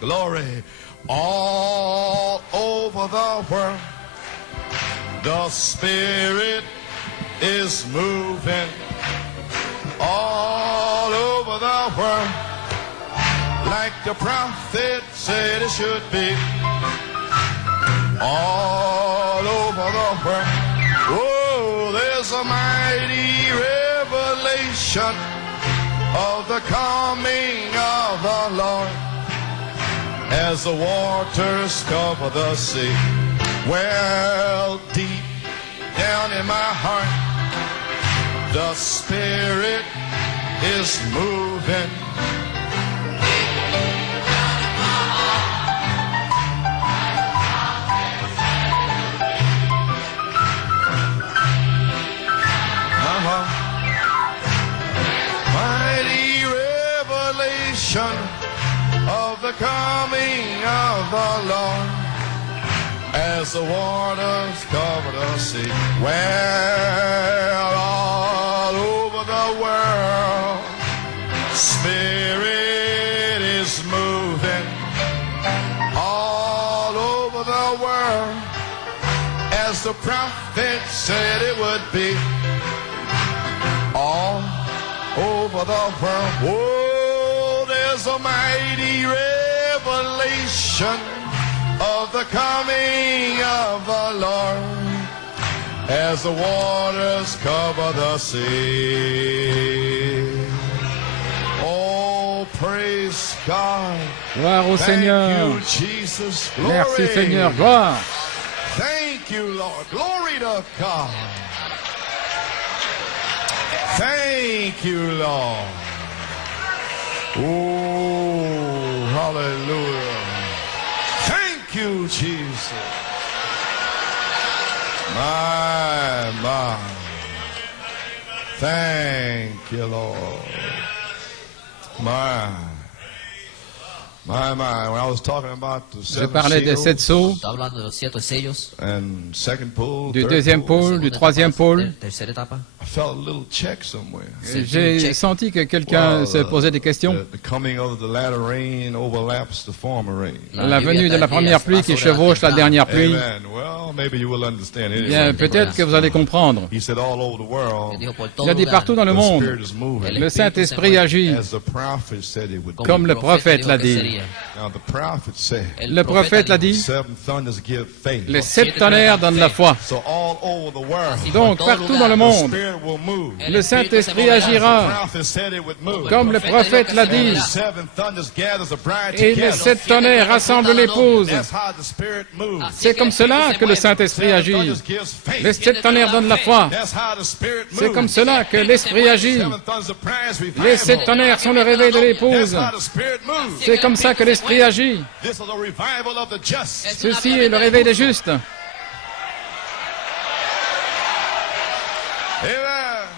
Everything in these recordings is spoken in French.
Glory. All over the world, the Spirit is moving. All over the world, like the prophet said it should be. All over the world, oh, there's a mighty revelation of the coming of the Lord. As the waters cover the sea, well, deep down in my heart, the Spirit is moving. Mighty revelation of the coming of the Lord, as the waters cover the sea. Well, all over the world, Spirit is moving. All over the world, as the prophet said it would be. All over the world, oh, there's a mighty revelation of the coming of the Lord, as the waters cover the sea. Oh, praise God. Gloire au Seigneur. You, Jesus. Merci Seigneur, gloire. Thank you, Lord. Glory to God. Thank you, Lord. Oh, hallelujah. Thank you, Jesus. My. Thank you, Lord. My. When I was talking about the Je parlais des 7 sceaux, Está hablando de los 7 sellos, and second pull, du third deuxième pull, pôle, du troisième pôle. tercera etapa. I felt a little check somewhere. J'ai senti que quelqu'un se posait des questions. The coming of the latter rain overlaps the former rain. La venue de la première pluie qui chevauche la dernière pluie. Amen. Well, maybe you will understand it. Bien, peut-être que vous allez comprendre. He said all over the world, Il a dit partout dans le the monde, Spirit is moving. le Saint-Esprit agit, As the prophet said it would be. comme le prophète l'a dit. Now the prophet said, Le prophète l'a dit, seven thunders give faith. les 7 tonnerres donnent la foi. So all over the world, Donc, partout dans le the monde, Spirit will move. le Saint-Esprit The agira, prophet said it would move. comme le prophète l'a dit. Seven thunders gathers the bride Et les together. 7 tonnerres rassemblent l'épouse. That's how the Spirit moves. C'est comme cela que le Saint-Esprit agit. Thunders gives faith. Les 7 tonnerres donnent la foi. That's how the Spirit moves. C'est comme cela que l'Esprit agit. Seven thunders of praise revival. Les 7 tonnerres sont le réveil de That's l'épouse. how the Spirit moves. C'est comme ça que l'Esprit agit. This is a revival of the just. Ceci est le réveil des justes. Amen.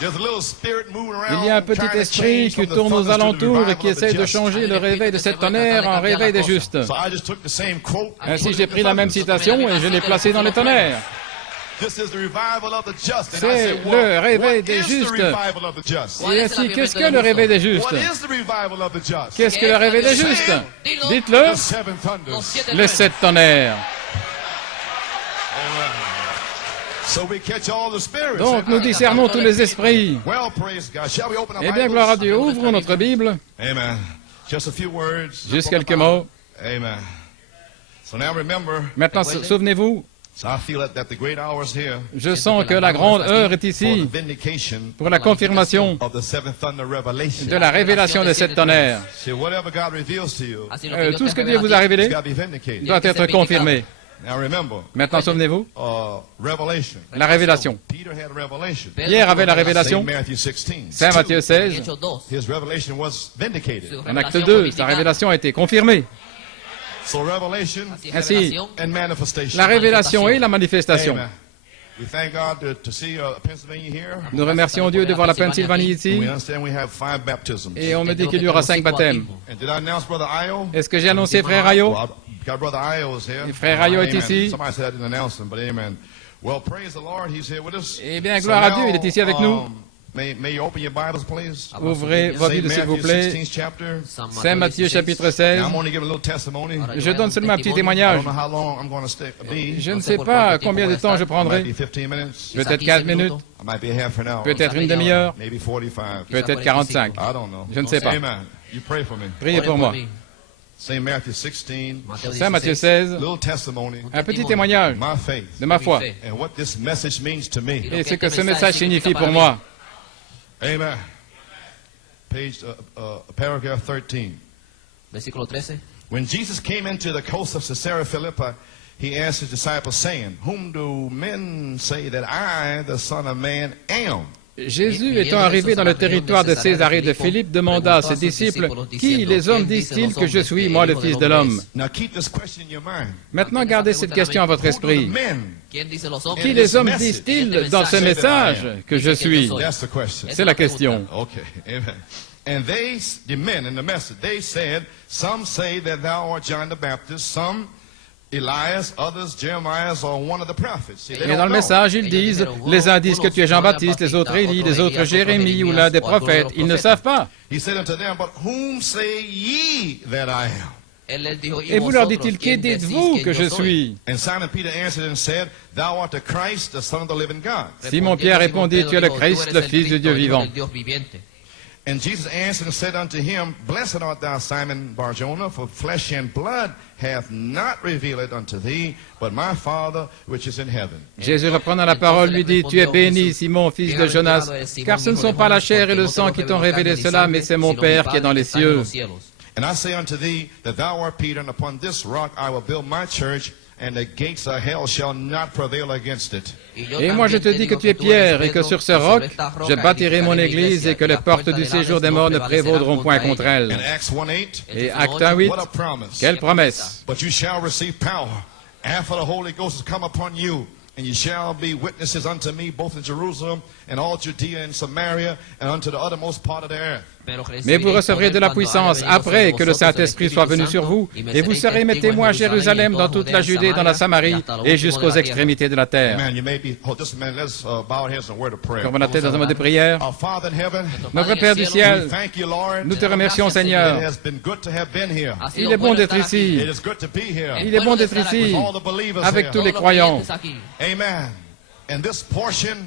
There's a little spirit moving around, Il y a un petit trying to esprit change qui from the tourne aux thunders to the alentours et revival qui of the essaie de just. changer le réveil de 7 tonnerres en réveil des justes. So I just took the same quote and Ainsi, put it j'ai in the pris la même thunders. citation et je l'ai placée dans les tonnerres. This is the revival of the just. And I C'est said, le well, réveil what des is the justes. revival of the just? Et ainsi, qu'est-ce que le réveil des justes? What is the revival of the just? Qu'est-ce que le réveil des justes? The Dites-le, seven thunders. les 7 tonnerres. So we catch all the spirits. Donc, nous discernons tous les esprits. Well, praise God. Shall we open our Eh bien, Bibles? gloire à Dieu, ouvrons notre Bible. Amen. Just a few words. Juste quelques mots. Amen. So now remember, Maintenant, souvenez-vous, so I feel that the great hour is here je sens que la grande heure est for the ici vindication pour la confirmation of the seven thunder revelation. de la révélation des 7 tonnerres. See, whatever God reveals to you, Así lo que Dios Tout te ce que revela Dieu a vous ti a révélé it's got to be vindicated. doit être confirmé. Now remember, Maintenant, souvenez-vous, revelation. la révélation. Peter had revelation. Pierre avait la Saint révélation, Matthew 16. Saint Matthieu 16, Hechos 2. His revelation was vindicated. en acte 2, sa révélation a été confirmée. So revelation Ainsi, Révélation, and manifestation. la révélation et la manifestation. Amen. We thank God to see Pennsylvania here. Nous remercions Dieu de voir la Pennsylvanie ici, We understand we have 5 baptisms. et on me dit qu'il y aura 5 baptêmes. And did I announce Brother Io? Est-ce que j'ai annoncé Frère Ayo? Well, God, Brother Io is here. Et Frère Ayo est Amen. ici. Somebody said I didn't announce him, but amen. Well, praise the Lord, he's here with us. Eh bien, gloire à Dieu, il est ici avec nous. May you open your Bibles, please? Ouvrez vos Saint Bibles, s'il vous Matthew plaît. 16th chapter. Saint Matthieu, chapitre 16. Now, I'm going to give a little testimony. Je donne seulement un petit I témoignage. don't know how long I'm going to be. Je ne sais pas combien de temps je Might prendrai. be 15 minutes. Peut-être 15 minutes, I might be half an hour. peut-être une demi-heure, Maybe 45. peut-être 45. I don't know. Je ne sais pas. Amen. You pray for me. Priez pour moi. Saint Matthew 16. Saint Matthieu 16, Little testimony. un petit témoignage My faith. de ma foi And what this message means to me. et ce que ce message signifie pour moi. Amen. Page, paragraph 13. Versículo 13. When Jesus came into the coast of Caesarea Philippi, he asked his disciples, saying, Whom do men say that I, the Son of Man, am? Jésus, étant arrivé dans le territoire de Césarée de Philippe, demanda à ses disciples, « Qui les hommes disent-ils que je suis, moi, le Fils de l'homme ?» Now keep this question in your mind. Maintenant, gardez cette question à votre Who do the esprit. men? ¿Quién dice los hombres? Qui les hommes disent-ils dans ce message que je suis? That's the question. C'est la question. Okay, amen. And they, the men in the message, they said, Some say that thou art John the Baptist, some Elias, others Jeremiah, or one of the prophets. See, they Et don't dans le know. message, ils disent, les uns disent que tu es Jean-Baptiste, les autres Élie, les autres Jérémie ou l'un des prophètes. Ils ne savent pas. He said unto them, But whom say ye that I am? Él les dijo, Et vous leur dit-il, qui ¿quién decís dites-vous que je yo soy? suis? And Simon Peter answered and said, Thou art the Christ, the Son of the living God. Simon Pierre répondit, tu es le Christ, le Fils du Dieu vivant. And Jesus answered and said unto him, Blessed art thou, Simon Barjona, for flesh and blood hath not revealed it unto thee, but my Father which is in heaven. Jésus reprenant la parole lui dit, tu es béni, Simon, fils de Jonas, car ce ne sont pas la chair et le sang qui t'ont révélé cela, mais c'est mon Père qui est dans les cieux. And I say unto thee that thou art Peter, and upon this rock I will build my church, and the gates of hell shall not prevail against it. Et moi je te dis que tu es Pierre, et que sur ce roc, je bâtirai mon église, et que les portes du séjour des morts ne prévaudront point contre elle. In Acts 1:8, Et Acte 1:8, what a promise. quelle promesse! But you shall receive power after the Holy Ghost has come upon you, and you shall be witnesses unto me both in Jerusalem and all Judea and Samaria and unto the uttermost part of the earth. Mais vous recevrez de la puissance après que le Saint-Esprit soit venu sur vous, et vous serez mes témoins à Jérusalem, dans toute la Judée, dans la Samarie, et jusqu'aux extrémités de la terre. Amen. You may be, just a minute, let's bow our heads in a word of prayer. Comme on a tête dans un mot de prière, Our Father in heaven, notre Père du we ciel, thank you, Lord. nous te remercions, It Seigneur. has been good to have been here. Il est bon d'être ici. It is good to be here Il est bon d'être ici, with all the believers avec here. tous les croyants. Amen. And this portion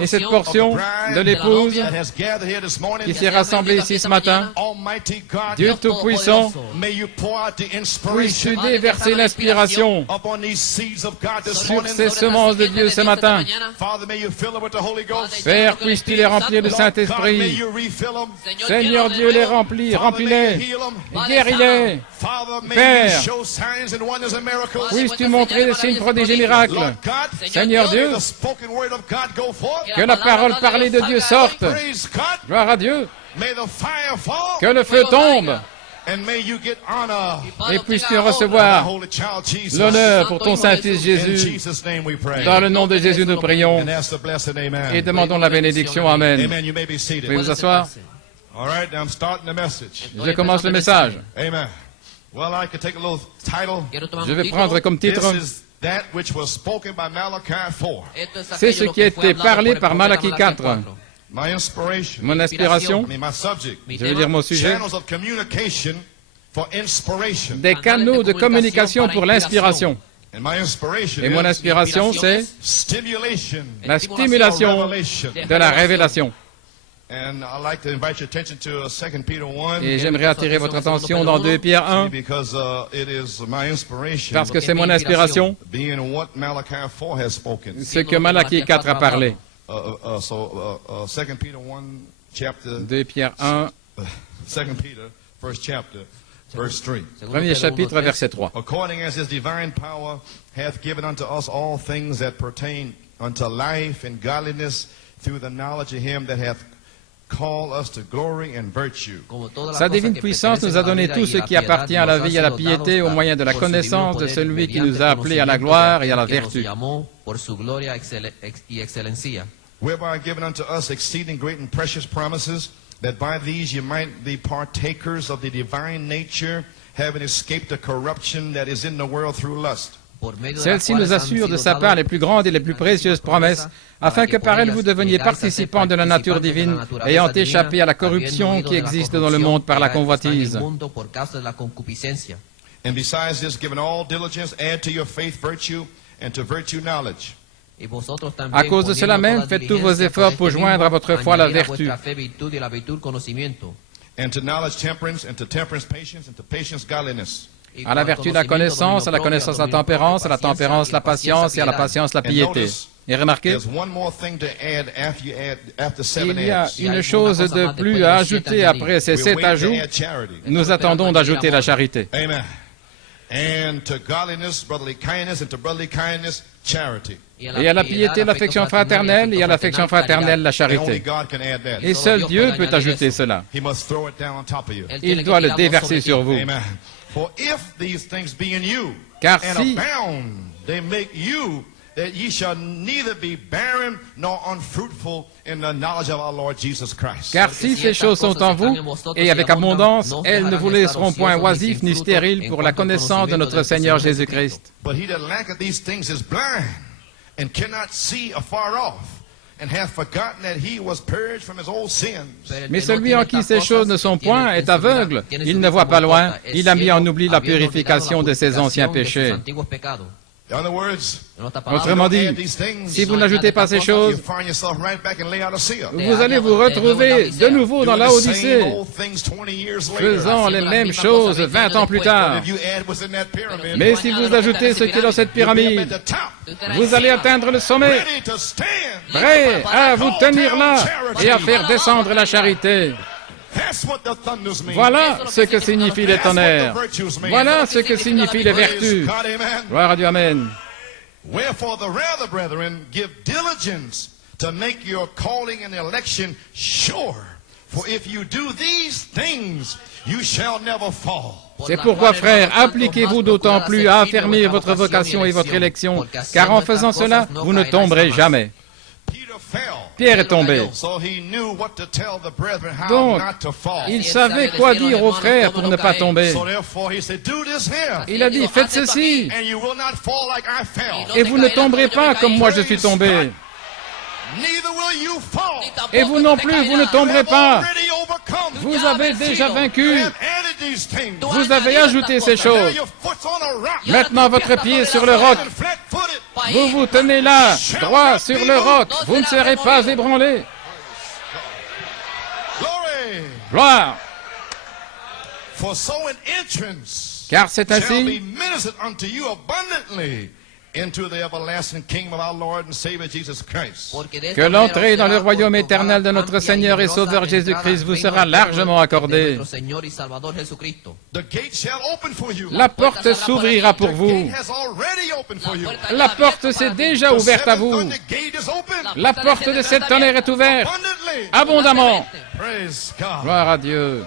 Et cette portion de l'épouse that has gathered here this morning, qui s'est rassemblée ici ce matin, Almighty God, Dieu Tout-Puissant, may you pour out the puisses-tu inspiration déverser l'inspiration upon these seeds of God this sur morning. ces semences de Dieu ce matin. Father, may you fill them with the Holy Ghost. Père, puisses-tu les remplir du Lord God, may Saint-Esprit. you refill them. Seigneur Dieu, les remplis, Father, may you remplis-les, heal them. guéris-les. Father, may Père, you show signs and wonders and miracles. Puisses-tu montrer des signes, prodiges et miracles. Lord God, Seigneur Dieu, may the spoken word of God go forth. que la parole parlée de Dieu sorte. Praise God. Gloire à Dieu. May the fire fall. Que le feu tombe. And may you get honor. Et puisses-tu Our recevoir holy child Jesus. l'honneur pour ton Saint-Fils In Jésus. Jesus' name we pray. Dans le nom de Jésus, nous prions And ask the blessed amen. et demandons la bénédiction. Amen. Amen. You may be seated. Pouvez vous asseoir? All right, I'm starting the message. Je commence le message. Amen. Well, I could take a little title. Je vais prendre comme This titre, is that which was spoken by Malachi 4. c'est ce qui a été parlé par Malachie 4. My inspiration. Mon inspiration, I mean, my subject. je veux dire mon sujet, Channels of communication for inspiration. des canaux de communication pour l'inspiration. And my inspiration Et mon is inspiration, c'est stimulation la stimulation of revelation. de la révélation. And I'd like to invite your attention to 2 Peter 1. Et j'aimerais attirer votre attention dans 2 Pierre 1, Because it is my inspiration. parce que c'est mon inspiration, Being what Malachi 4 has spoken. ce que Malachie 4 a parlé. 2 Peter 1, chapter, 2 Pierre 1, 2 Peter, first chapter, verse 3. premier chapitre, verset 3. According as his divine power hath given unto us all things that pertain unto life and godliness through the knowledge of him that hath called us to glory and virtue. Sa divine puissance nous a donné tout ce qui appartient à la vie et à la piété au moyen de la connaissance de celui qui nous a appelés à la gloire et à la vertu. Whereby given unto us exceeding great and precious promises, that by these you might be partakers of the divine nature, having escaped the corruption that is in the world through lust. Celle-ci nous assure de sa part les plus grandes et les plus précieuses promesses, afin que par elles vous deveniez participants de la nature divine, ayant échappé à la corruption qui existe dans le monde par la convoitise. And besides this, given all diligence, add to your faith virtue, and to virtue knowledge. À cause de cela même, faites tous vos efforts pour joindre à votre foi la vertu. And to knowledge temperance, and to temperance patience, and to patience godliness. À la vertu la connaissance, à la connaissance la tempérance, à la tempérance la patience et à la patience la piété. Et remarquez, There's one more thing to add after seven il y a adds. une chose de plus à ajouter après ces We're 7 waiting ajouts. to add charity. Nous attendons d'ajouter la charité. Amen. And to godliness, brotherly kindness, and to brotherly kindness, charity. Et à la piété, l'affection fraternelle, et à l'affection fraternelle, la And only charité. God can add that. Et seul Dieu peut ajouter cela. He must throw it down on top of you. Il doit le déverser sur vous. Amen. For if these things be in you, Car and si- abound, they make you that ye shall neither be barren nor unfruitful in the knowledge of our Lord Jesus Christ. Car si ces choses sont en vous, et avec abondance, elles ne vous laisseront point oisifs ni stériles pour la connaissance de notre Seigneur Jésus-Christ. But he that lacketh these things is blind, and cannot see afar off, and hath forgotten that he was purged from his old sins. Mais celui en qui ces choses ne sont point est aveugle. Il ne voit pas loin. Il a mis en oubli la purification de ses anciens péchés. In other words, Autrement dit, add these things, si vous n'ajoutez pas ces you choses, find yourself right back in Laodicea. vous allez vous retrouver de nouveau dans la Doing the same Odyssée, old things 20 years later. faisant les mêmes choses 20 ans plus tard. If you add what's in that pyramid, Mais si vous ajoutez ce qui est dans cette you'll be up pyramide, at the top, vous allez atteindre le sommet, ready to stand. prêt à vous tenir là et à faire descendre la charité. That's what the thunders mean. Voilà ce que signifient les That's what tonnerres. the virtues mean. Voilà ce que signifient les Praise vertus. God, amen. Gloire à Dieu, Amen. Wherefore the rather, brethren, give diligence to make your calling and election sure. For if you do these things, you shall never fall. C'est pourquoi, frères, appliquez-vous d'autant plus à affermir votre vocation et votre élection, car en faisant cela, vous ne tomberez jamais. Peter fell. Pierre est tombé. So he knew what to tell the brethren how Donc, not to fall. il savait quoi dire aux frères pour ne pas tomber. So therefore he said, do this here. Il a dit, faites ceci, And you will not fall like I fell. et vous ne tomberez pas comme moi je suis tombé. Neither will you fall. Et vous non plus, vous ne tomberez pas. Already overcome. Vous avez déjà vaincu. You have added these things. Vous avez ajouté ces Now choses. your foot's on a rock. Maintenant, votre pied est sur le roc. And flat-footed. Vous vous tenez là, droit sur le roc. Vous ne serez pas ébranlés. Glory. Gloire. For so an entrance Car c'est shall ainsi be ministered unto you abundantly into the everlasting kingdom of our Lord and Savior Jesus Christ. que l'entrée dans le royaume éternel de notre Seigneur et Sauveur Jésus-Christ vous sera largement accordée. The gate shall open for you. La porte s'ouvrira pour The vous. gate has already opened for you. La porte s'est déjà ouverte à The vous. thunder gate is open. La porte de cette tonnerre est ouverte Abundantly. abondamment. Praise God. Gloire à Dieu.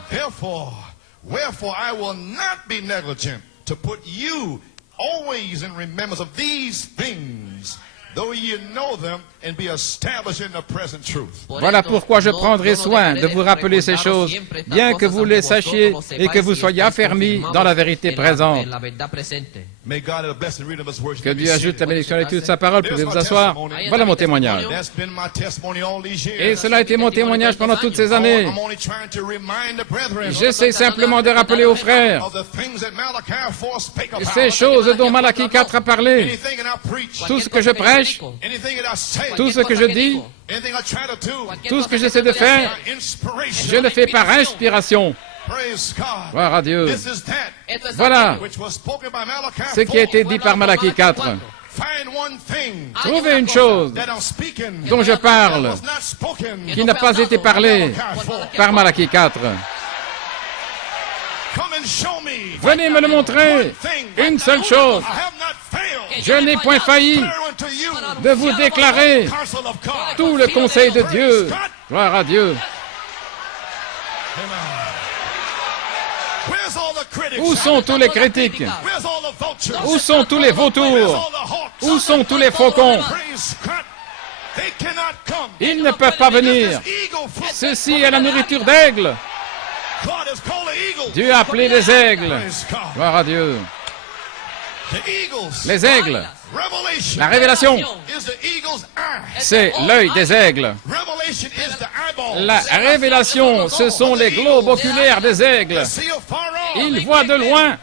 Wherefore I will not be negligent to put you always in remembrance of these things, though ye know them and be established in the present truth. Voilà pourquoi je prendrai soin de vous rappeler ces choses, bien que vous les sachiez et que vous soyez affermis dans la vérité présente. May God have a blessed reading of His words. Que Dieu ajoute la bénédiction à l'étude de sa parole. Pouvez vous asseoir. Voilà mon témoignage. That's been my testimony all these years. Et cela a été mon témoignage pendant toutes ces années. I'm only trying to remind the brethren J'essaie simplement de rappeler aux frères of the things that Malachi 4 spake about. ces choses dont Malachie 4 a parlé. Anything that I preach, Tout ce que je prêche, anything that I say, tout ce que je dis, anything I try to do, tout ce que j'essaie de faire, by inspiration. je le fais par inspiration. Praise God. Gloire à Dieu. This is that Voilà which was spoken by Malachi ce qui a été dit par Malachie 4. Find one thing Trouvez une chose that I'm speaking dont je parle, that was not spoken qui n'a pas été parlée par Malachie 4. Come and show me Venez me le montrer. Une seule chose. I have not failed Je n'ai point failli declare unto you de vous déclarer counsel of God. tout le conseil de Dieu. Gloire à Dieu. Where's all the critics? Où sont tous les critiques? Where's all the vultures? Où sont tous les Where's vautours? all the hawks? Où sont tous les faucons? Praise God. They cannot come. Ils ne peuvent pas venir. This eagle fruit. Ceci est la nourriture d'aigle. God has called the eagle. Dieu a appelé les aigles. Praise God. Gloire à Dieu. The eagles. Les aigles. Revelation La révélation, is the eagle's eye. c'est l'œil des aigles. Revelation is the eyeball. La révélation, ce sont les globes oculaires des aigles. See a far off. Ils voient de loin.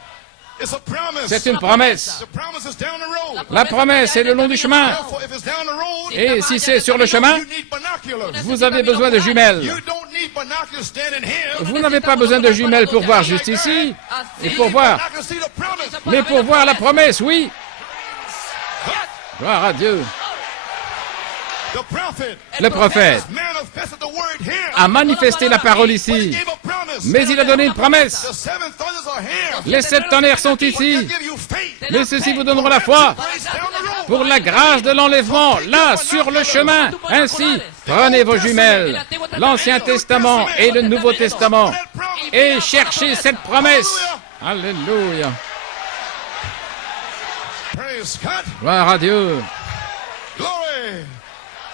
It's a promise. C'est une promesse. The promise is down the road. La promesse est le long du chemin. Therefore, if it's down the road, Et si c'est sur le chemin, you need binoculars. vous avez besoin de jumelles. You don't need binoculars standing here. Vous n'avez pas besoin de jumelles pour voir juste ici et pour voir, Binoculars see the promise. mais pour voir la promesse, oui. Gloire à Dieu. The prophet Le prophète manifested the word here. a manifesté la parole But he ici, gave a promise. mais il a donné une The promesse. 7 thunders are here. Les 7 tonnerres sont They'll ici, give you faith. mais ceux-ci vous donneront la foi Grace down the road. pour la grâce de l'enlèvement, là, sur le chemin. Ainsi, prenez vos jumelles, l'Ancien Testament et le Nouveau Testament, et cherchez cette promesse. Alléluia. Praise God. Gloire à Dieu. Glory.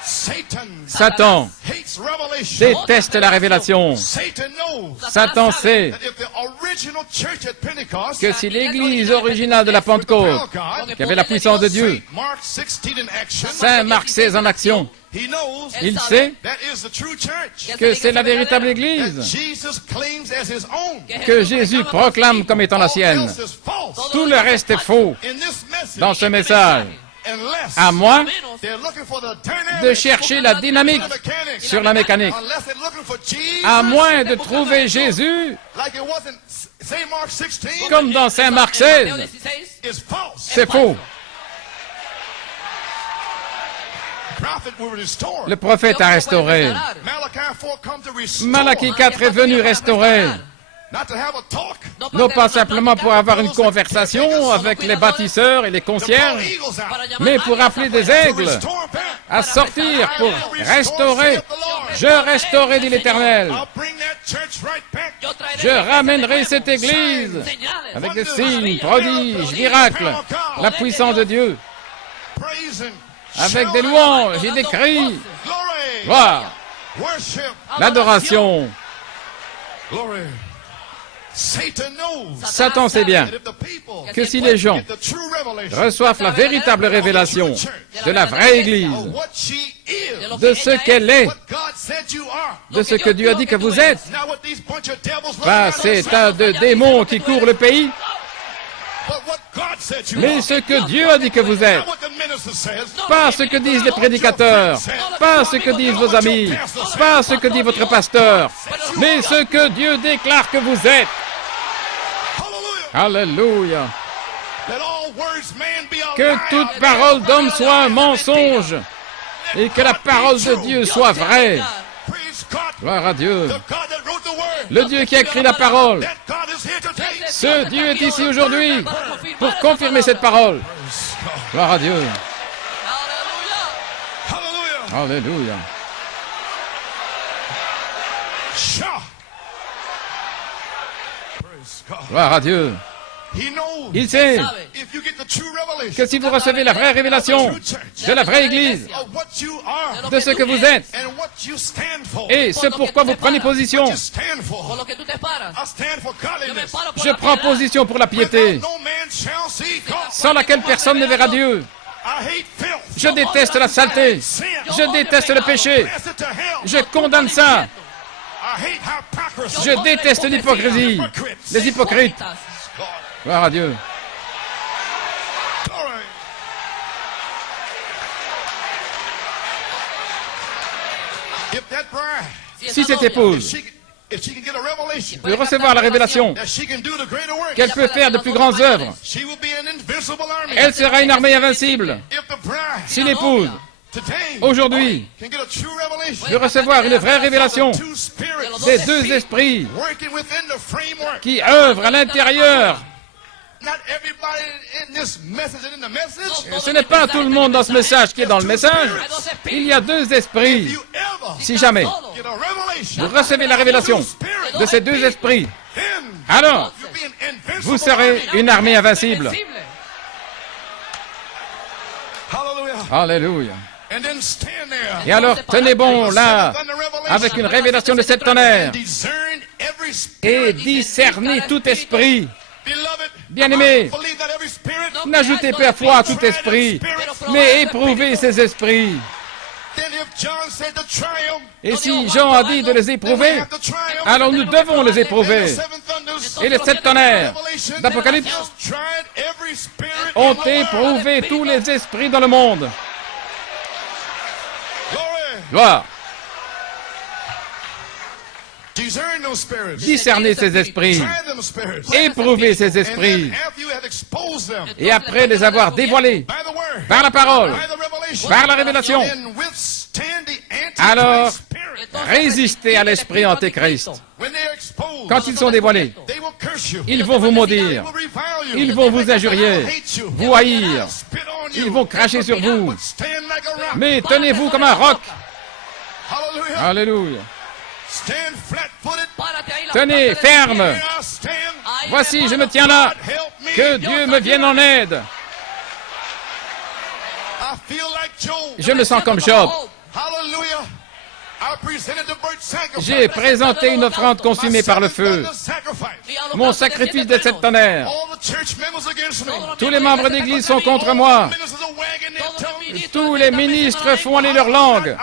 Satan hates revelation. déteste la révélation. Satan knows Satan sait that if the original church at Pentecost que si l'église originale de la Pentecôte, qui avait la puissance de Dieu, Mark 16 in action, Saint Marc 16 en action, he knows il sait that is the true church que c'est la véritable that église Jesus claims as his own. que Jésus proclame comme étant la All sienne. else is false. Tout le reste est faux In this message, dans ce message, unless à moins they're looking for the dynamic de chercher la dynamique sur la mécanique, unless they're looking for Jesus, à moins de trouver Jésus like it wasn't St. Mark 16, comme dans Saint Marc 16. is false. C'est faux. Prophet will restore. Le prophète a restauré. Malachi 4 come to restore. Malachi 4 est venu restaurer. Not to have a talk. Non pas simplement pour avoir une conversation avec les bâtisseurs et les concierges, Eagles out. mais pour appeler des aigles Restore back. à sortir pour restaurer. Je restaurerai, dit l'Éternel. I'll bring that church right back. Je ramènerai cette église avec des signes, prodiges, miracles, la puissance de Dieu, Praise and avec shout des louanges et des cris, Glory. gloire, Worship. l'adoration. Glory. Satan knows Satan sait bien that if the people que si les gens get the true revelation reçoivent la véritable révélation de la vraie église, of what she is, de ce qu'elle est, what God said you are, de ce que Dieu a dit que vous êtes, not what these bunch of devils pas running ces around tas de démons qui courent le pays, but what God said you mais are. ce que Dieu a dit que vous êtes. Not what the minister says. Pas ce que disent les prédicateurs, pas ce que disent vos amis, pas ce que dit votre pasteur, mais ce que Dieu déclare que vous êtes. Hallelujah. Alléluia. Let all words man be a Que lie. toute parole d'homme soit un mensonge et que la parole de Dieu soit vraie. Praise God. Gloire à Dieu. The God that wrote the word. Le Dieu qui a écrit la parole, That God is here today. ce Dieu est ici aujourd'hui pour confirmer cette parole. Gloire à Dieu. Hallelujah. Alléluia. Shah. Praise God. Gloire à Dieu. He knows Il sait if you get the true revelation que si vous recevez la vraie révélation de la vraie Église, of what you are de ce que vous êtes and what you stand for. et ce pourquoi vous prenez position, You stand for. I stand for godliness. je prends position pour la piété, No man shall see God. sans laquelle personne ne verra Dieu. I hate filth. Je déteste la saleté, Sin. je déteste le péché, Cast it to hell. je condamne ça, I hate hypocrisy. je déteste l'hypocrisie, les hypocrites. God. Gloire à Dieu. Glory. If that bride, Si cette épouse if she can get a revelation peut recevoir la révélation that she can do the greater work, qu'elle peut faire de plus grandes œuvres, she will be an invincible army. elle sera une armée invincible. If the bride Si l'épouse, today aujourd'hui, can get a true revelation, peut recevoir une vraie révélation two spirits des deux esprits working within the framework. qui œuvrent à l'intérieur. Not everybody in this message and in the message. Ce n'est pas tout le monde dans ce message qui est dans le message. Il y a deux esprits. You ever Si jamais get a revelation vous recevez la révélation de ces deux esprits, then alors you'll be an invincible vous serez army. une armée invincible. Hallelujah. Alléluia. And then stand there. Et alors tenez bon là, avec une révélation de cette tonnerre, Discern every et spirit discernez tout esprit Bien-aimés, n'ajoutez pas foi à tout esprit, mais éprouvez ces esprits. Et si Jean a dit de les éprouver, alors nous devons les éprouver. Et les 7 tonnerres d'Apocalypse ont éprouvé tous les esprits dans le monde. Gloire. Discernez ces esprits, éprouvez ces esprits, et après les avoir dévoilés par la parole, par la révélation, alors résistez à l'esprit antéchrist. Quand ils sont dévoilés, ils vont vous maudire, ils vont vous injurier, vous haïr, ils vont cracher sur vous. Mais tenez-vous comme un roc. Alléluia. Tenez ferme. Voici, je me tiens là. Que Dieu me vienne en aide. Je me sens comme Job. J'ai présenté une offrande consumée par le feu. Mon sacrifice de 7 tonnerres. Tous les membres d'église sont contre moi. Tous les ministres font aller leur langue.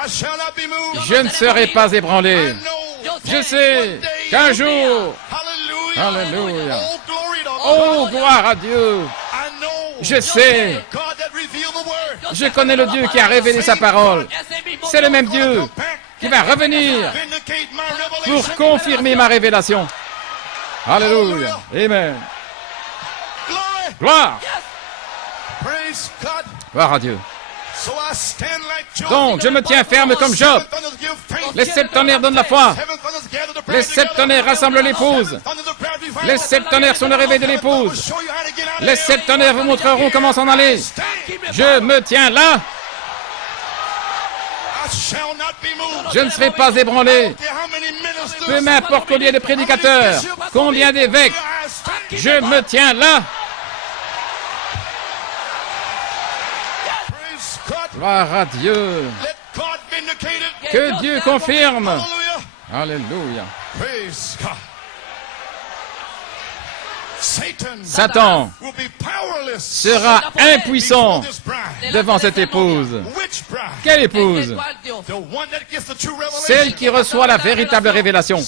Je ne serai pas ébranlé. Je sais qu'un jour, alléluia, oh gloire à Dieu, je sais, je connais le Dieu qui a révélé sa parole. C'est le même Dieu qui va revenir pour confirmer ma révélation. Alléluia, amen. Gloire, gloire à Dieu. Donc, je me tiens ferme comme Job. Les 7 tonnerres donnent la foi. Les 7 tonnerres rassemblent l'épouse. Les 7 tonnerres sont le réveil de l'épouse. Les 7 tonnerres vous montreront comment s'en aller. Je me tiens là. Je ne serai pas ébranlé. Peu m'importe combien de prédicateurs, combien d'évêques. Je me tiens là. Gloire à Dieu. Que Dieu confirme. Alléluia. Satan sera impuissant devant cette épouse. Quelle épouse? Celle qui reçoit la véritable révélation.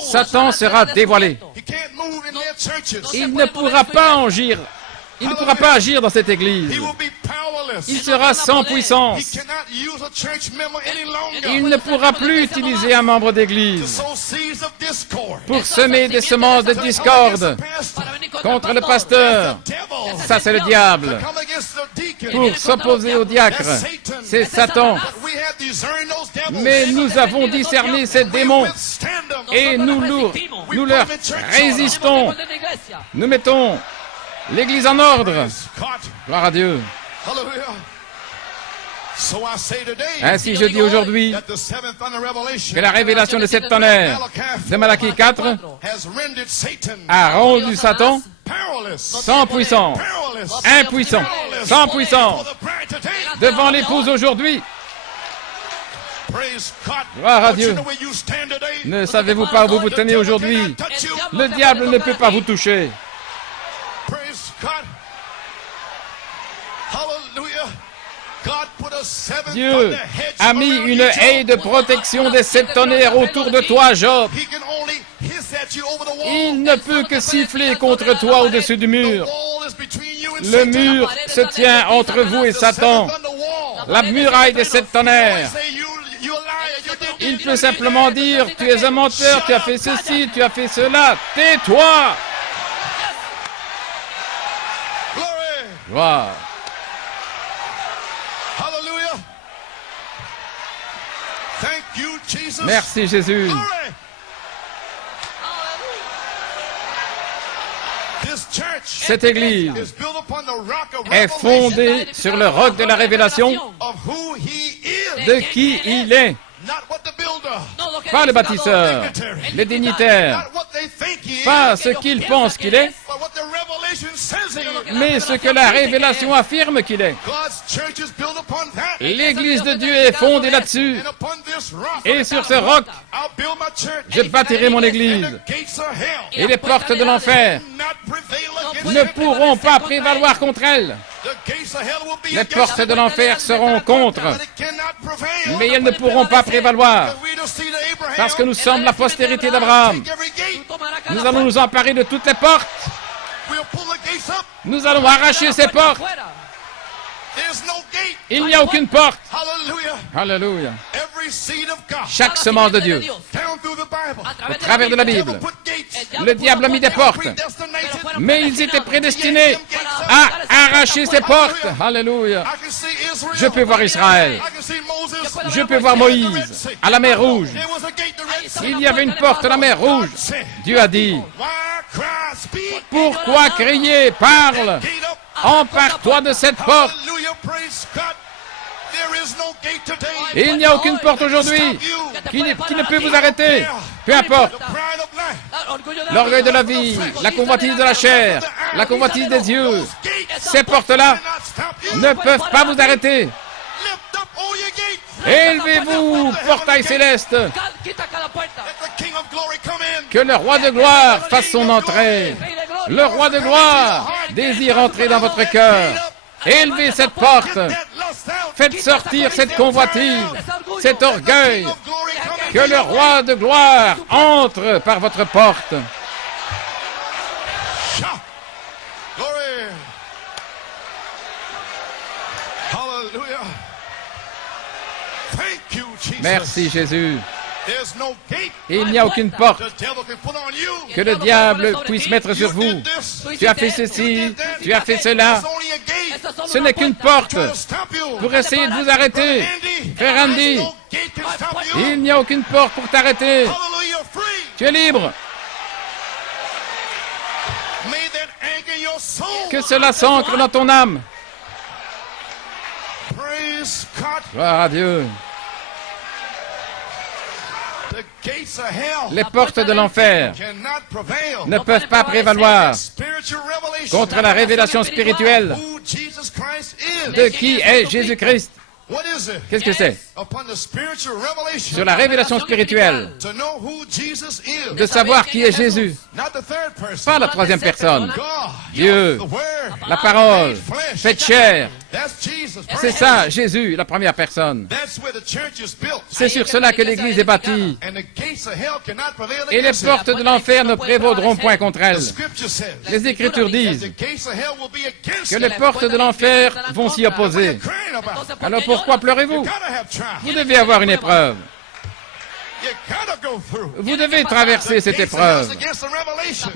Satan sera dévoilé. Il ne pourra pas agir. Il ne pourra pas agir dans cette église. Il sera sans puissance. Il ne pourra plus utiliser un membre d'église pour semer des semences de discorde contre le pasteur. Ça, c'est le diable. Pour s'opposer au diacre, c'est Satan. Mais nous avons discerné ces démons et nous leur résistons. Nous mettons l'Église en ordre. Gloire à Dieu. Ainsi, je dis aujourd'hui que la révélation de 7 tonnerres de Malachie 4 a rendu Satan sans puissance, impuissant, sans puissance, devant l'épouse aujourd'hui. Gloire à Dieu. Ne savez-vous pas où vous vous tenez aujourd'hui? Le diable ne peut pas vous toucher. Dieu a mis une haie de protection des 7 tonnerres autour de toi, Job. Il ne peut que siffler contre toi au-dessus du mur. Le mur se tient entre vous et Satan. La muraille des 7 tonnerres. Il peut simplement dire, tu es un menteur, tu as fait ceci, tu as fait cela. Tais-toi. Gloire. Merci Jésus. Cette église est fondée sur le roc de la révélation de qui il est. Pas le bâtisseur, les dignitaires, pas ce qu'il pense qu'il est, mais ce que la révélation affirme qu'il est. L'Église de Dieu est fondée là-dessus, Et sur ce roc, je bâtirai mon église. Et les portes de l'enfer ne pourront pas prévaloir contre elle. Les portes de l'enfer seront contre, mais elles ne pourront pas prévaloir, parce que nous sommes la postérité d'Abraham. Nous allons nous emparer de toutes les portes. Nous allons arracher ces portes. Il n'y a aucune porte. Alléluia. Chaque semence de Dieu, au travers de la Bible, le diable a mis des portes, mais ils étaient prédestinés à arracher ces portes. Alléluia. Je peux voir Israël. Je peux voir Moïse à la mer Rouge. Il y avait une porte à la mer Rouge. Dieu a dit, pourquoi crier, parle, empare-toi de cette porte. Il n'y a aucune porte aujourd'hui qui ne peut vous arrêter. Peu importe. L'orgueil de la vie, la convoitise de la chair, la convoitise des yeux, ces portes-là ne peuvent pas vous arrêter. Élevez-vous, portail céleste. Que le roi de gloire fasse son entrée. Le roi de gloire désire entrer dans votre cœur. Élevez cette porte. Faites sortir cette convoitise, cet orgueil. Que le roi de gloire entre par votre porte. Merci Jésus. Il n'y a aucune porte que le diable puisse mettre sur vous. Tu as fait ceci, tu as fait cela. Ce n'est qu'une porte pour essayer de vous arrêter. Frère Andy, il n'y a aucune porte pour t'arrêter. Tu es libre. Que cela s'ancre dans ton âme. Gloire à Dieu. Les portes de l'enfer ne peuvent pas prévaloir contre la révélation spirituelle de qui est Jésus-Christ. Qu'est-ce que c'est? Sur la révélation spirituelle, de savoir qui est Jésus. Pas la troisième personne. Dieu, la parole, faite chair. C'est ça, Jésus, la première personne. C'est sur cela que l'Église est bâtie. Et les portes de l'enfer ne prévaudront point contre elle. Les Écritures disent que les portes de l'enfer vont s'y opposer. Alors pourquoi pleurez-vous? Vous devez avoir une épreuve. Vous devez traverser cette épreuve.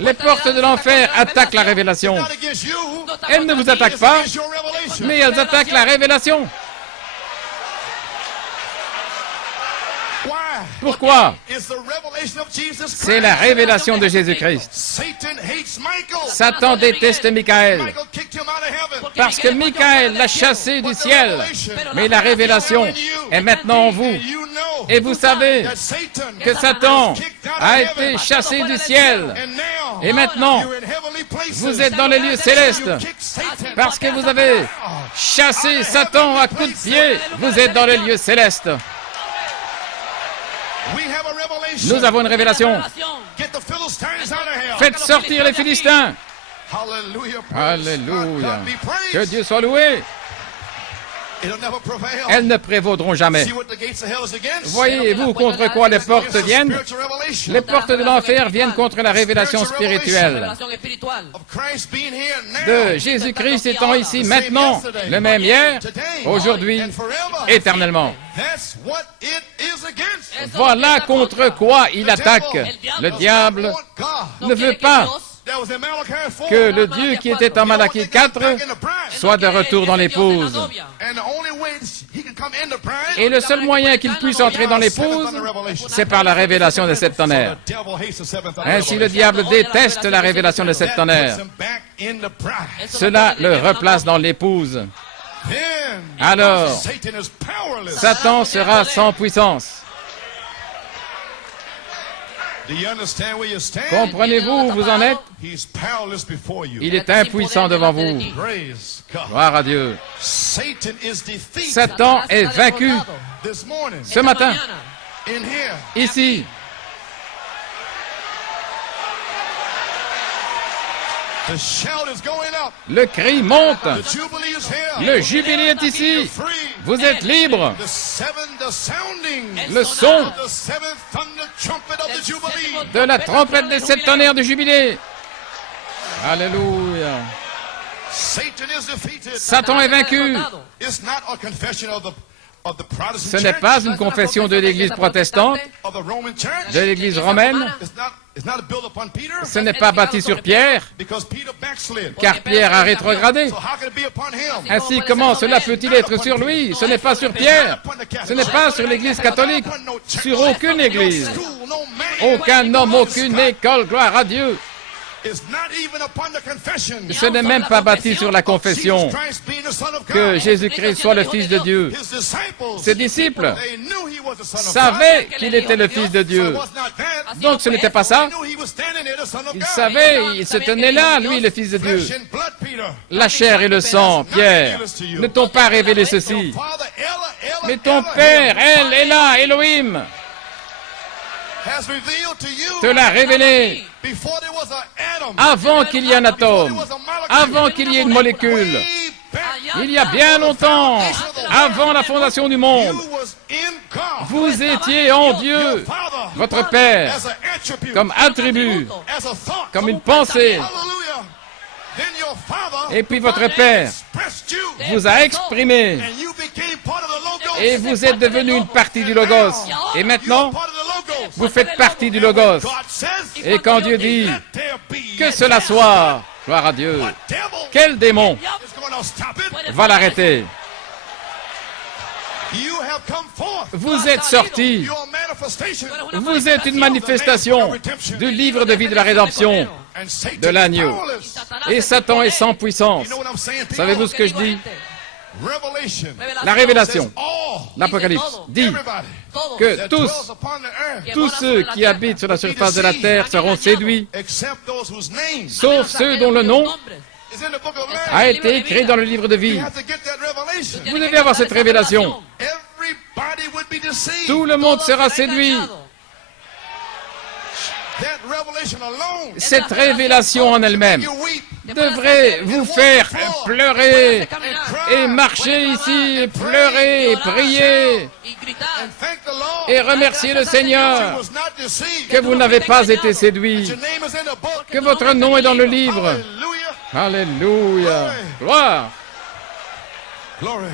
Les portes de l'enfer attaquent la révélation. Elles ne vous attaquent pas, mais elles attaquent la révélation. Pourquoi? C'est la révélation de Jésus-Christ. Satan déteste Michaël parce que Michaël l'a chassé du ciel. Mais la révélation est maintenant en vous. Et vous savez que Satan a été chassé du ciel. Et maintenant, vous êtes dans les lieux célestes. Parce que vous avez chassé Satan à coups de pied, vous êtes dans les lieux célestes. Nous avons une révélation. Faites sortir les Philistins. Alléluia. Que Dieu soit loué. Elles ne prévaudront jamais. Voyez-vous contre quoi les portes viennent? Les portes de l'enfer viennent contre la révélation spirituelle de Jésus-Christ étant ici maintenant, le même hier, aujourd'hui, éternellement. Voilà contre quoi il attaque. Le diable ne veut pas que le Dieu qui était en Malachie 4 soit de retour dans l'épouse. Et le seul moyen qu'il puisse entrer dans l'épouse, c'est par la révélation des sept tonnerres. Ainsi, le diable déteste la révélation des sept tonnerres. Cela le replace dans l'épouse. Alors, Satan sera sans puissance. Comprenez-vous où vous en êtes? Il est impuissant devant vous. Gloire à Dieu. Satan est vaincu ce matin. In here. ici. The shout is going up. Le cri monte. The jubilee is here. Le jubilé est ici. You're free. Vous êtes libre. The sounding. Le son The seventh thunder trumpet of the jubilee. de la trompette des 7 tonnerres du jubilé. Alléluia. Satan is defeated. Satan est vaincu. It's not a confession of the Protestant Ce n'est church, pas une confession de l'Église protestante, of the Roman church. de l'Église romaine. It's not built upon Peter. Ce n'est pas bâti sur Pierre, Because Peter backslid. car Pierre a rétrogradé. So how can it be upon him? Ainsi, comment cela peut-il être sur lui? Ce n'est pas sur Pierre. Ce n'est pas sur l'Église catholique. Sur aucune Église. School, no man. Aucun homme, aucune école, gloire à Dieu. It's not even upon the confession. Ce n'est même pas bâti sur la confession Jesus Christ being the Son of God. que Jésus-Christ soit le Fils de Dieu. His disciples, Ses disciples they knew he was the Son of savaient God. qu'il était le Fils de So Dieu. it was not that. Donc ce n'était pas ça. They knew he was standing there, the Son of Il God. savait, il se tenait là, lui, le Fils de Dieu. Flesh and blood, Peter. La chair et le sang, Pierre, ne t'ont pas révélé ceci. Father, Ella, Mais ton Père, elle, est là, Elohim, has revealed to you te l'a révélé before there was an atom, avant qu'il y ait un before atome, there was a molecule, avant qu'il y ait une molécule, way back, il y a bien longtemps, avant la fondation du monde. you was in God. Vous étiez en Dieu, Father, votre Père, as an attribute, comme attribut, as a thought, comme une pensée. hallelujah. Then your father Et puis votre Père expressed you, vous a exprimé and you became part of the logos. et vous êtes devenu une partie du Logos. Et You maintenant, are part of the logos. vous faites partie du Logos. God says, Et quand Dieu dit let there be. que cela soit, gloire à Dieu, Devil quel démon is going to stop it. va l'arrêter? You have come forth. Vous êtes sortis. You are a manifestation Vous êtes une manifestation du livre de vie de la rédemption and Satan de l'agneau. is powerless. Et Satan est sans puissance. You know what I'm saying? people? Savez-vous ce que je dis? Revelation. La révélation, All l'Apocalypse, dit everybody que that tous, dwells upon the earth tous ceux qui habitent sur la surface de la terre seront séduits, except those whose names sauf ceux dont le nom is in the book of life. a été écrit dans le livre de vie. You have to get that revelation. Vous devez avoir cette révélation. Everybody would be deceived. Tout le monde sera séduit. That revelation alone Cette révélation en elle-même you weep devrait vous faire pleurer et marcher ici, et pleurer et prier and thank the Lord et remercier le that Seigneur you was not deceived. que vous n'avez pas été séduit, Your name is in the book. que votre nom est dans le livre. Hallelujah. Alléluia. Gloire. Glory.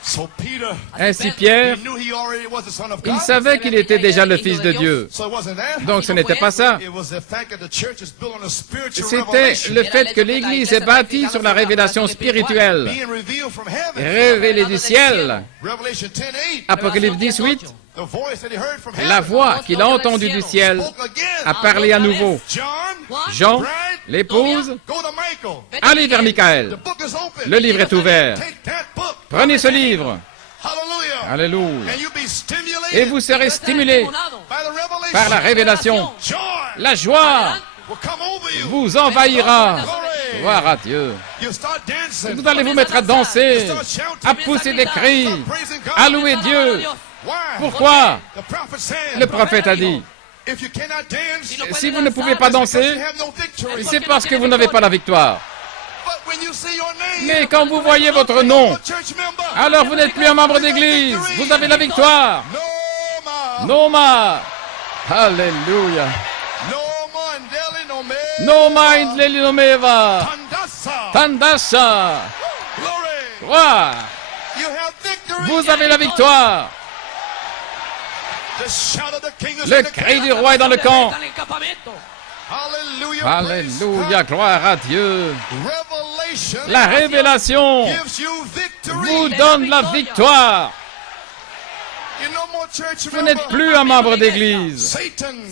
So Peter, Ainsi Pierre, he knew he already was the son of il God. savait qu'il était déjà le Fils de Dieu. So it wasn't that. Donc ce n'était pas ça. It was the fact that the church is built on a spiritual C'était revelation le fait que l'Église est bâtie sur la révélation spirituelle, being revealed from heaven. révélée du ciel. Revelation 10:8. Apocalypse 18, The voice that he heard from la heaven voix qu'il a entendue du ciel spoke again. a parlé à nouveau. John, Jean, bride, l'épouse, go to Michael. allez vers The Michael. book is open. Le livre est ouvert. Take that book. Prenez ce livre. Hallelujah. Alléluia. And you be stimulated Et vous serez stimulés by the revelation. par la révélation. Joy La joie will come over you. vous envahira. Glory. Gloire à Dieu. You start dancing. Vous allez vous mettre à danser, Start shouting. à pousser des cris, Start praising God. à louer Dieu. Why? Pourquoi? The prophet said, Le prophète a dit, if you cannot dance, si vous ne pouvez pas danser, you have no victory. c'est parce que vous n'avez pas la victoire. But when you see your name, Mais quand vous voyez votre nom, a church member, alors vous n'êtes plus un membre d'église. Vous avez la victoire. no more, Noma. Alléluia. no more indeli, no me, Noma indleli nomeva. Tandasa. Tandasha. Glory. Gloire. You have victory. Vous avez la victoire. The shout of the king is Le in the cri camp. du roi est dans le camp. Hallelujah. Alléluia. Gloire à Dieu. Revelation La révélation gives you victory. vous donne la victoire. You're no more church Vous n'êtes member. plus un membre d'église.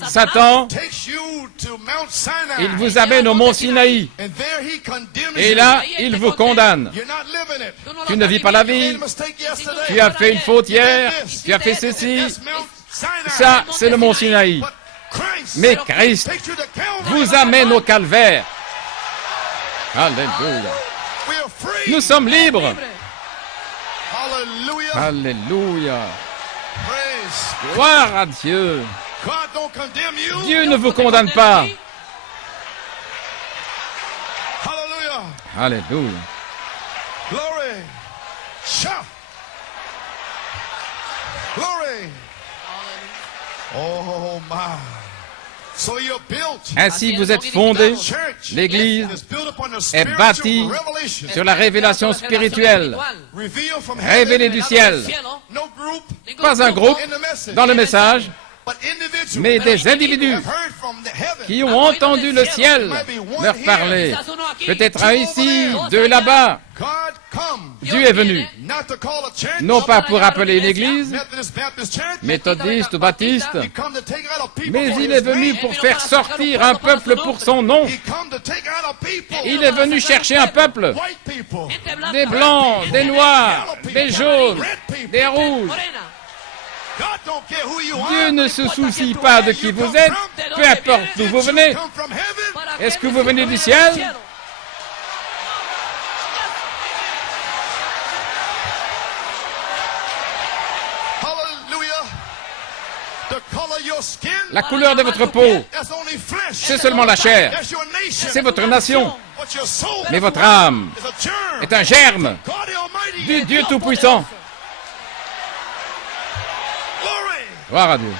Satan, Takes you to Mount Sinai. il vous amène au mont Sinaï. And there he condemns Et you. là, il vous condamne. You're not living it. Tu ne vis pas la You made vie. a mistake yesterday. Tu as fait une faute hier. Tu as fait ceci. That's Mount Sinai. Ça, c'est le mont Sinaï. But Christ Mais Christ takes you to Calvary. vous amène au calvaire. Alléluia. We are free. Nous sommes libres. Hallelujah. Alléluia. Praise Praise. Gloire à Dieu. God don't condemn you. Dieu ne vous condamne pas. Hallelujah. Alléluia. Glory. Shout. Glory. Oh my. So you're built. Ainsi vous êtes fondés. Church L'Église is built upon the est spiritual bâtie revelation sur la révélation spirituelle revealed from révélée heaven. du ciel. No group Pas un groupe in the message, dans le message, but individuals mais des individus have heard from the heaven. qui ont entendu le ciel leur parler. Peut-être un ici, deux là-bas. God come Dieu est venu, not to call a church, non pas pour appeler une église, Methodist Baptist Church, méthodiste ou baptiste, he come to take out a people mais for il his est venu name. pour faire sortir un peuple pour son nom. He come to take out a people, Il est venu chercher un peuple, white people, des blancs, des noirs, des jaunes, des rouges. God don't care who you are. Dieu ne se soucie pas de qui vous êtes, peu importe d'où vous venez. Come from heaven. Est-ce que vous venez du ciel? Hallelujah. The color of your skin, La couleur de votre peau, that's only flesh. c'est seulement la chair. That's your nation. C'est votre nation. But your soul Mais votre âme is a germ. est un germe God Almighty. du Dieu Tout-Puissant. Glory. Gloire à Dieu.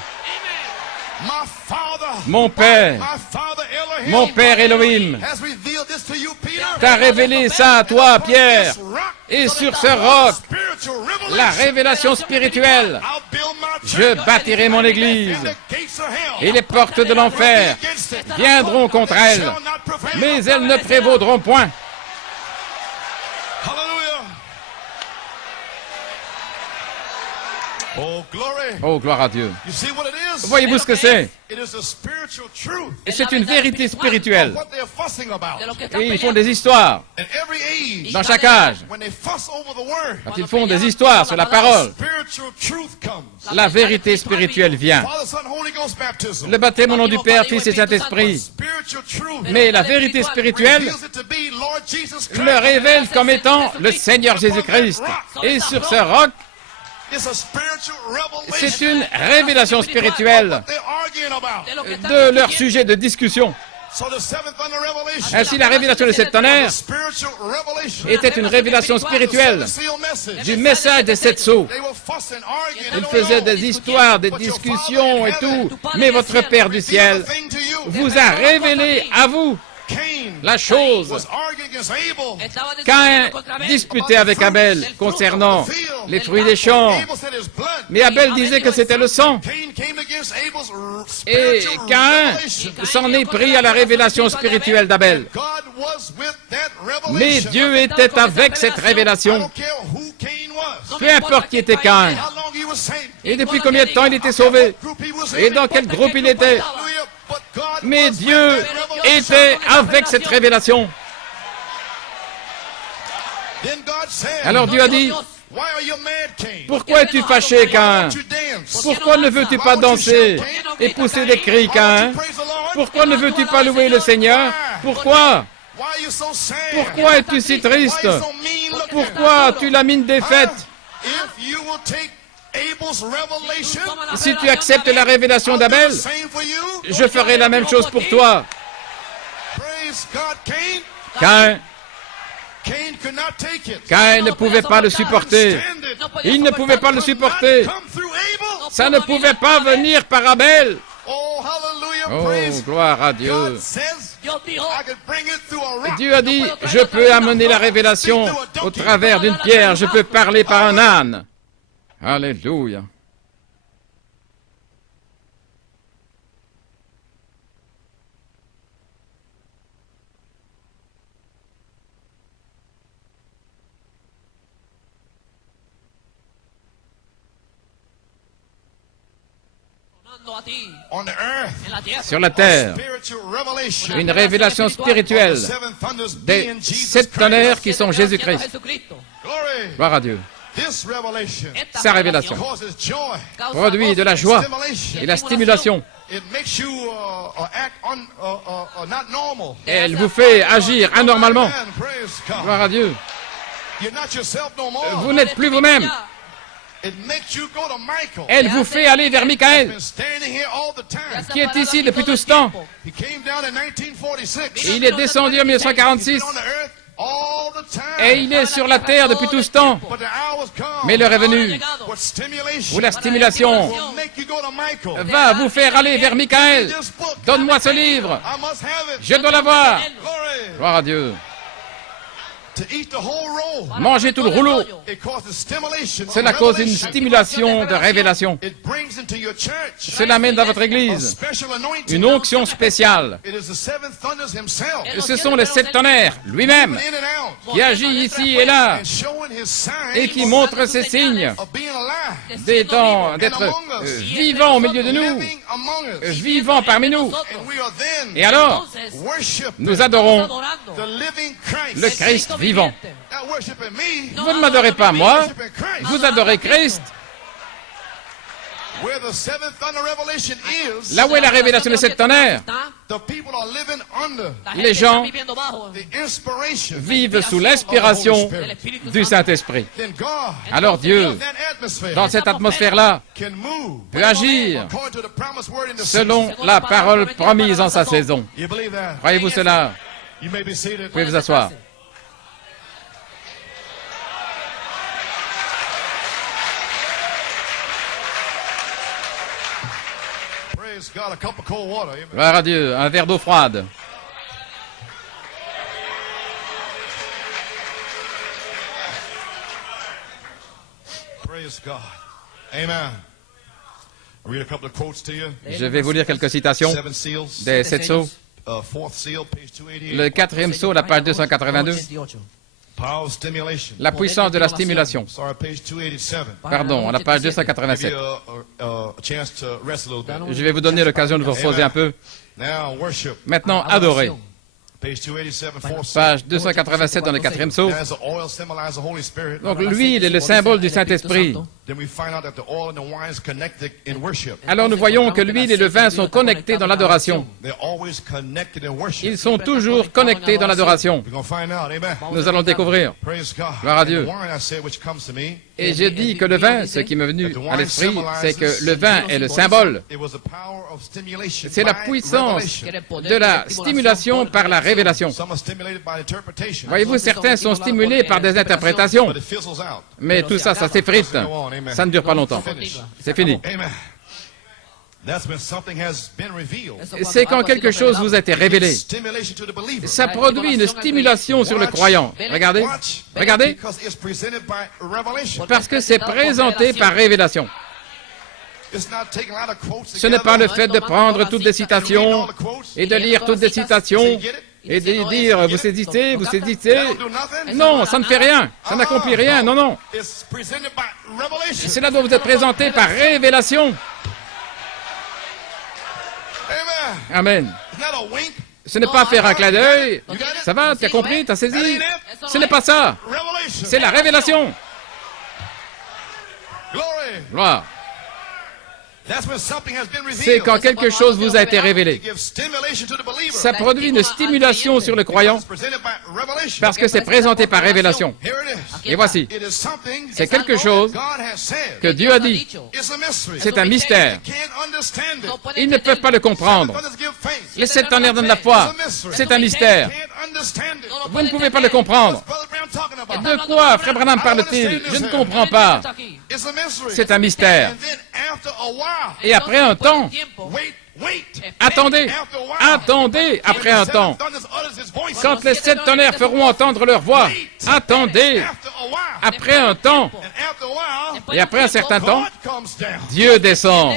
My Father. Mon Père, My Father Elohim. mon Père Elohim, Has revealed this to you, Peter. t'a révélé ça à toi, Pierre. This rock, Et sur ce roc, spiritual revelation, la révélation spirituelle, I'll build my je church. bâtirai mon église. And the gates of hell Et les portes de l'enfer against it viendront contre elle, shall not prevail. mais elles ne prévaudront point. Hallelujah. Oh, glory. Oh, gloire à Dieu. You see what it is? Voyez-vous ce que c'est? It is a spiritual truth. Et c'est une vérité spirituelle. What they're fussing about. Et ils font des histoires In every age, dans chaque âge. when they fuss over the word, Quand ils font des histoires sur la parole, spiritual truth comes. la vérité spirituelle vient. Father, Son, Holy Ghost baptism. Le baptême au nom du Père, Fils et Saint-Esprit. Spiritual truth Mais la vérité spirituelle reveals it to be Lord Jesus Christ. le révèle comme étant le Seigneur Jésus-Christ. Et sur ce roc, It's a spiritual revelation. c'est une révélation spirituelle What they're arguing about. de leur sujet de discussion. So the seventh thunder revelation Ainsi, la révélation des sept tonnerres spiritual revelation était une révélation spirituelle seal message. du message des sept sceaux. They were fussing, arguing. Ils faisaient des histoires, des discussions et tout. Mais votre Père du ciel Thing to you. vous a révélé à vous Cain la chose. was arguing against Abel. Caïn disputait avec Abel concernant les fruits des champs. Abel said his blood. Mais Abel disait que c'était le sang. Cain came against Abel's Et spiritual Caïn revelation. s'en est pris à la révélation spirituelle d'Abel. God was with that revelation. Mais Dieu était avec cette I révélation. don't care who Cain was. Peu importe qui était Caïn. How long he was saved. Et depuis combien de temps il était sauvé. Group he was Et in. dans quel groupe il était. Hallelujah. But God Mais was Dieu with that revelation. était avec cette révélation. Then God said, Alors Dieu a dit, why are you mad, Cain? pourquoi es-tu fâché, Why Caïn? don't you dance? Pourquoi ne veux-tu pas danser et pousser des cris, Why don't Caïn? you praise the Lord? Pourquoi ne veux-tu pas louer le Seigneur? Pourquoi? Why are you so sad? Pourquoi es-tu si Why triste? are you so mean looking? Pourquoi as-tu la mine défaite? If you will take Abel's revelation, Si tu acceptes la révélation I'll do d'Abel, the same for you. je ferai la même chose pour toi. Praise God, Cain. Caïn, Cain could not take it. Caïn ne pouvait pas le supporter. Stand it. Il ne pouvait pas le supporter. Come through Abel. Ça ne pouvait pas venir par Abel. Oh, hallelujah. Oh, Praise gloire à God Dieu. says, I could bring it through a rock. Dieu a dit, je peux amener la révélation au travers d'une pierre, je peux parler par un âne. Alléluia. On the earth, Sur la terre, spiritual revelation. une révélation spirituelle Seven thunders des being Jesus sept tonnerres Christ. qui sont Jésus-Christ. Glory. Gloire à Dieu. This revelation Sa révélation causes joy, produit de la joie stimulation. et la stimulation. It makes you act not normal. Elle vous fait agir anormalement. Amen. Praise God. Gloire à Dieu. You're not yourself no more. Vous n'êtes plus vous-même. Elle vous fait aller vers Michaël, qui est ici depuis tout ce temps. Il est descendu en 1946 et il est sur la terre depuis tout ce temps. Mais l'heure est venue où la stimulation va vous faire aller vers Michaël. Donne-moi ce livre. Je dois l'avoir. Gloire à Dieu. Manger tout le rouleau. Cela cause une stimulation de révélation. Cela mène dans votre église une onction spéciale. Ce sont les 7 tonnerres lui-même qui agit ici et là et qui montre ses signes d'être vivant au milieu de nous, vivant parmi nous. Et alors, nous adorons le Christ vivant. Vous ne m'adorez pas moi, vous adorez Christ. Là où est la révélation de 7 tonnerres, les gens vivent sous l'inspiration du Saint-Esprit. Alors Dieu, dans cette atmosphère-là, peut agir selon la parole promise en sa saison. Croyez-vous cela? Vous pouvez vous asseoir. Gloire à Dieu, un verre d'eau froide. Je vais vous lire quelques citations des 7 sceaux. Le 4e sceau, la page 282. La puissance de la stimulation. Pardon, à la page 287. Je vais vous donner l'occasion de vous reposer un peu. Maintenant, adorer. Page 287 dans le 4e sceau. Donc l'huile est le symbole du Saint-Esprit. Alors nous voyons que l'huile et le vin sont connectés dans l'adoration. Ils sont toujours connectés dans l'adoration. Nous allons le découvrir. Gloire à Dieu. Et j'ai dit que le vin, ce qui m'est venu à l'esprit, c'est que le vin est le symbole. C'est la puissance de la stimulation par la révélation. Voyez-vous, certains sont stimulés par des interprétations. Mais tout ça, ça s'effrite. Ça ne dure pas longtemps. C'est fini. C'est quand quelque chose vous a été révélé. Ça produit une stimulation sur le croyant. Regardez, regardez. Parce que c'est présenté par révélation. Ce n'est pas le fait de prendre toutes les citations et de lire toutes les citations et de dire vous saisissez, vous saisissez. Non, ça ne fait rien. Ça n'accomplit rien. Non, non. Cela doit vous être présenté par révélation. Amen. Ce n'est pas faire un clin d'œil. Ça va, tu as compris, tu as saisi? Ce n'est pas ça. C'est la révélation. Gloire. C'est quand quelque chose vous a été révélé. Ça produit une stimulation sur le croyant parce que c'est présenté par révélation. Et voici, c'est quelque chose que Dieu a dit. C'est un mystère. Ils ne peuvent pas le comprendre. Les 7 tonnerres donnent la foi. C'est un mystère. Vous ne pouvez pas le comprendre. De quoi Frère Branham parle-t-il? Je ne comprends pas. C'est un mystère. Et après un temps, attendez, attendez, après un temps, quand les 7 tonnerres feront entendre leur voix, attendez, après un temps, et après un certain temps, Dieu descend,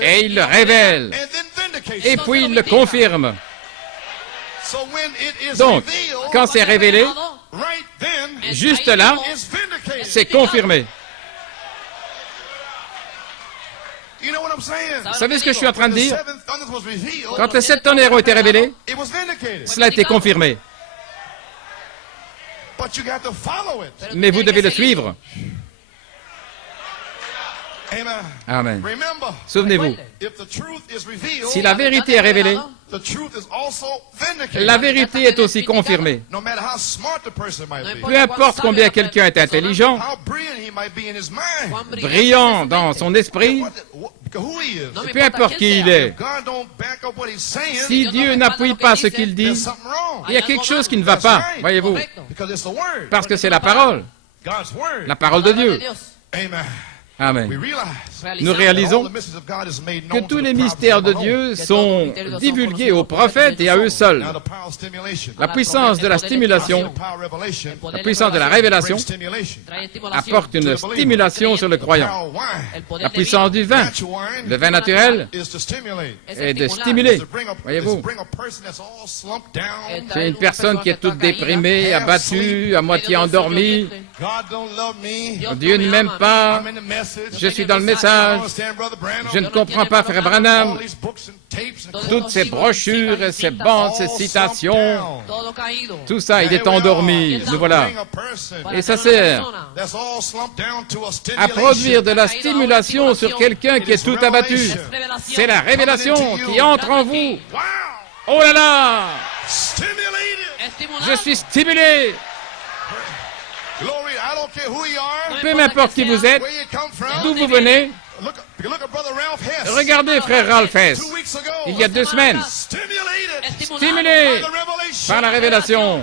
et il le révèle, et puis il le confirme. Donc, quand c'est révélé, juste là, c'est confirmé. Vous savez ce que je suis en train de dire? Quand les 7 tonnerres ont été révélés, cela a été confirmé. Mais vous devez le suivre. Amen. Souvenez-vous, si la vérité est révélée, the truth is also vindicated. la vérité est aussi confirmée. No matter how smart the person might be, Peu importe combien quelqu'un est intelligent, how brilliant he might be in his mind, brillant dans son esprit, who he is. peu importe qui il est, If God don't back up what he's saying, si Dieu n'appuie pas ce qu'il there's dit, something wrong. il y a quelque chose qui ne va pas, voyez-vous, Because it's the word, parce que c'est la parole, God's word. la parole de Dieu. Amen. We Amen. realize Nous that all réalisons the mysteries of God is made que known tous to les the prophets mystères de alone. Dieu sont divulgués aux prophètes et à eux seuls. Now the power of stimulation, La puissance de la stimulation, power of revelation, la puissance de la révélation brings stimulation. apporte une stimulation sur le croyant. Power of wine, La puissance du vin, natural wine, le vin naturel, is to stimulate. est de stimuler. To bring a, is to Voyez-vous, bring a person that's all slumped down. c'est une personne qui est toute déprimée, abattue, à moitié endormie. God don't love me. Dieu ne m'aime pas. I'm in the message. Je suis dans le I don't message. understand Brother Branham. Je ne comprends pas, frère Branham. All these books and tapes and Toutes ces brochures, et ces bandes, ces citations, Todo caído. tout ça, il est endormi. Nous voilà. Et ça sert à produire de la stimulation sur quelqu'un qui est tout abattu. C'est la révélation qui entre en vous. Oh là là! Je suis stimulé. Peu m'importe qui vous êtes, d'où vous venez. Regardez frère Ralph Hess, il y a 2 semaines, stimulé par la révélation.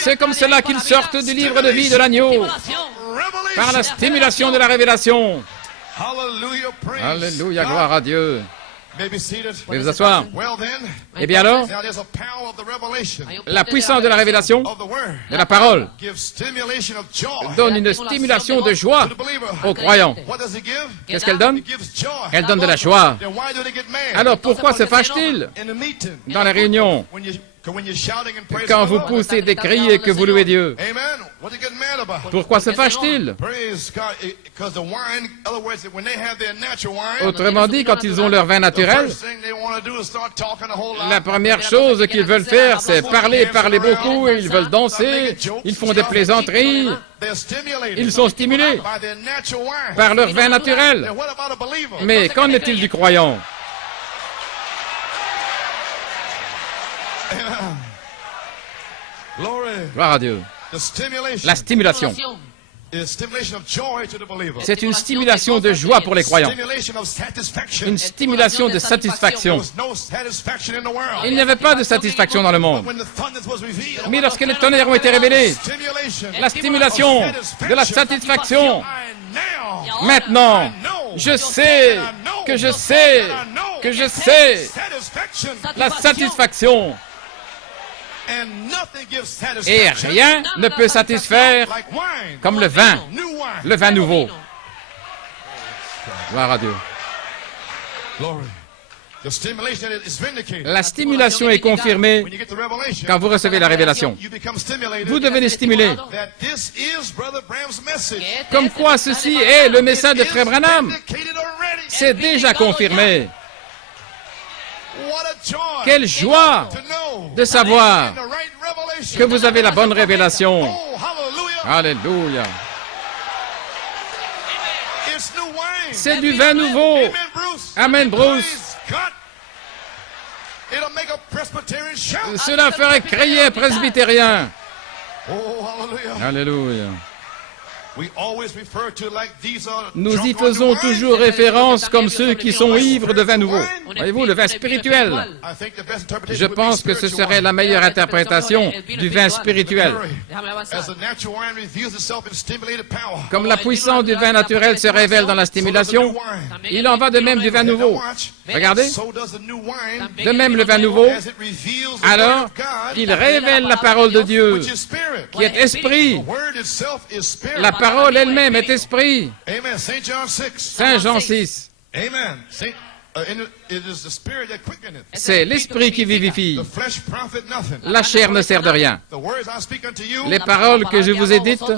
C'est comme cela qu'ils sortent du livre de vie de l'agneau, par la stimulation de la révélation. Alléluia, gloire à Dieu. Veuillez vous asseoir. Eh bien alors, la puissance de la révélation, de la parole, donne une stimulation de joie aux croyants. Qu'est-ce qu'elle donne? Elle donne de la joie. Alors pourquoi se fâche-t-il dans les réunions quand vous poussez des cris et que vous louez Dieu? Pourquoi se fâche-t-il? Autrement dit, quand ils ont leur vin naturel, la première chose qu'ils veulent faire, c'est parler, parler beaucoup, et ils veulent danser, ils font des plaisanteries, ils sont stimulés par leur vin naturel. Mais qu'en est-il du croyant? Gloire à Dieu. La stimulation. C'est une stimulation de joie pour les croyants. Une stimulation de satisfaction. Il n'y avait pas de satisfaction dans le monde. Mais lorsque les tonnerres ont été révélés, la stimulation de la satisfaction. Maintenant, je sais que je sais que je sais la satisfaction. Et rien ne peut satisfaire comme le vin nouveau. Gloire à Dieu. La stimulation est confirmée quand vous recevez la révélation. Vous devenez stimulé. Comme quoi ceci est le message de Frère Branham. C'est déjà confirmé. Quelle joie de savoir que vous avez la bonne révélation. Alléluia. C'est du vin nouveau. Amen, Bruce. Cela ferait crier un presbytérien. Alléluia. Nous y faisons toujours référence comme ceux qui sont ivres de vin nouveau. Voyez-vous, le vin spirituel. Je pense que ce serait la meilleure interprétation du vin spirituel. Comme la puissance du vin naturel se révèle dans la stimulation, il en va de même du vin nouveau. Regardez, de même le vin nouveau, alors qu'il révèle la parole de Dieu, qui est esprit. La parole elle-même est esprit. Saint Jean 6. C'est l'esprit qui vivifie. La chair ne sert de rien. Les paroles que je vous ai dites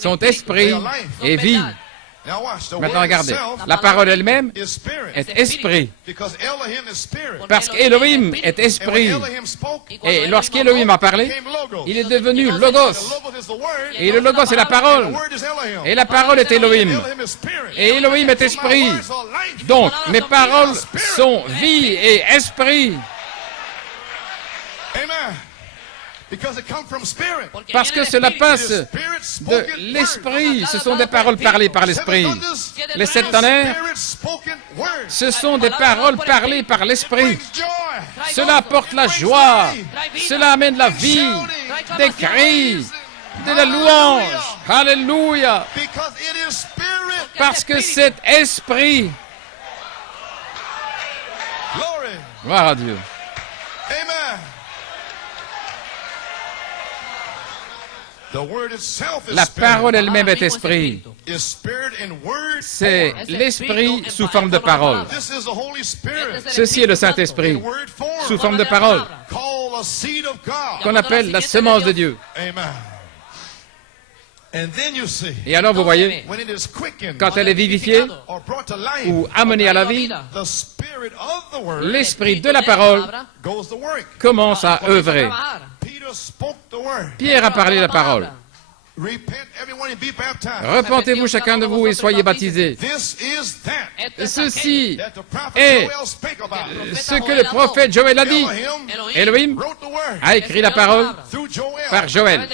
sont esprit et vie. Now watch. The Maintenant, word regardez. itself La parole elle-même is spirit. est esprit. Because Elohim is spirit. Parce qu'Élohim est And when esprit. Elohim spoke, Et lorsqu'Élohim a parlé, became logos. il est devenu The Logos. logos is the word. Et le Logos est la The parole. word is Elohim. Et la parole est Élohim. Elohim is spirit. Et Élohim est So my esprit. words are life. Donc, mes paroles sont vie et esprit. Amen. Because it comes from spirit. Parce que cela passe It is spirit de spoken l'esprit. word. Ce sont des paroles parlées par l'esprit. Seven thunders, Les sept tonnerres, spirit spoken word. ce sont des paroles parlées par l'esprit. Brings joy. Cela apporte la joie. Cela amène la vie, des cris, de la louange. Alléluia. Because it is spirit. Parce que c'est esprit. Glory. Gloire à Dieu. Amen. The word itself is La spirit. parole elle-même est esprit. Is spirit in word C'est form. l'esprit sous forme de parole. This is the Holy Spirit Ceci est le Saint-Esprit in word form. sous forme de parole Called a seed of God. qu'on appelle la semence de Dieu. Amen. And then you see, Et alors vous voyez, when it is quickened quand elle est vivifiée or brought to life, ou amenée à la vie, the spirit of the word l'esprit de la parole goes to work. commence à œuvrer. Peter spoke the word. Pierre a parlé la parole. Repent, everyone, and be baptized. Repentez-vous chacun de vous et soyez baptisés. This is that Ceci that the prophet est Joel spake about. ce que le prophète Joël a dit. Elohim Elohim wrote the word a écrit la parole through Joel. par Joël.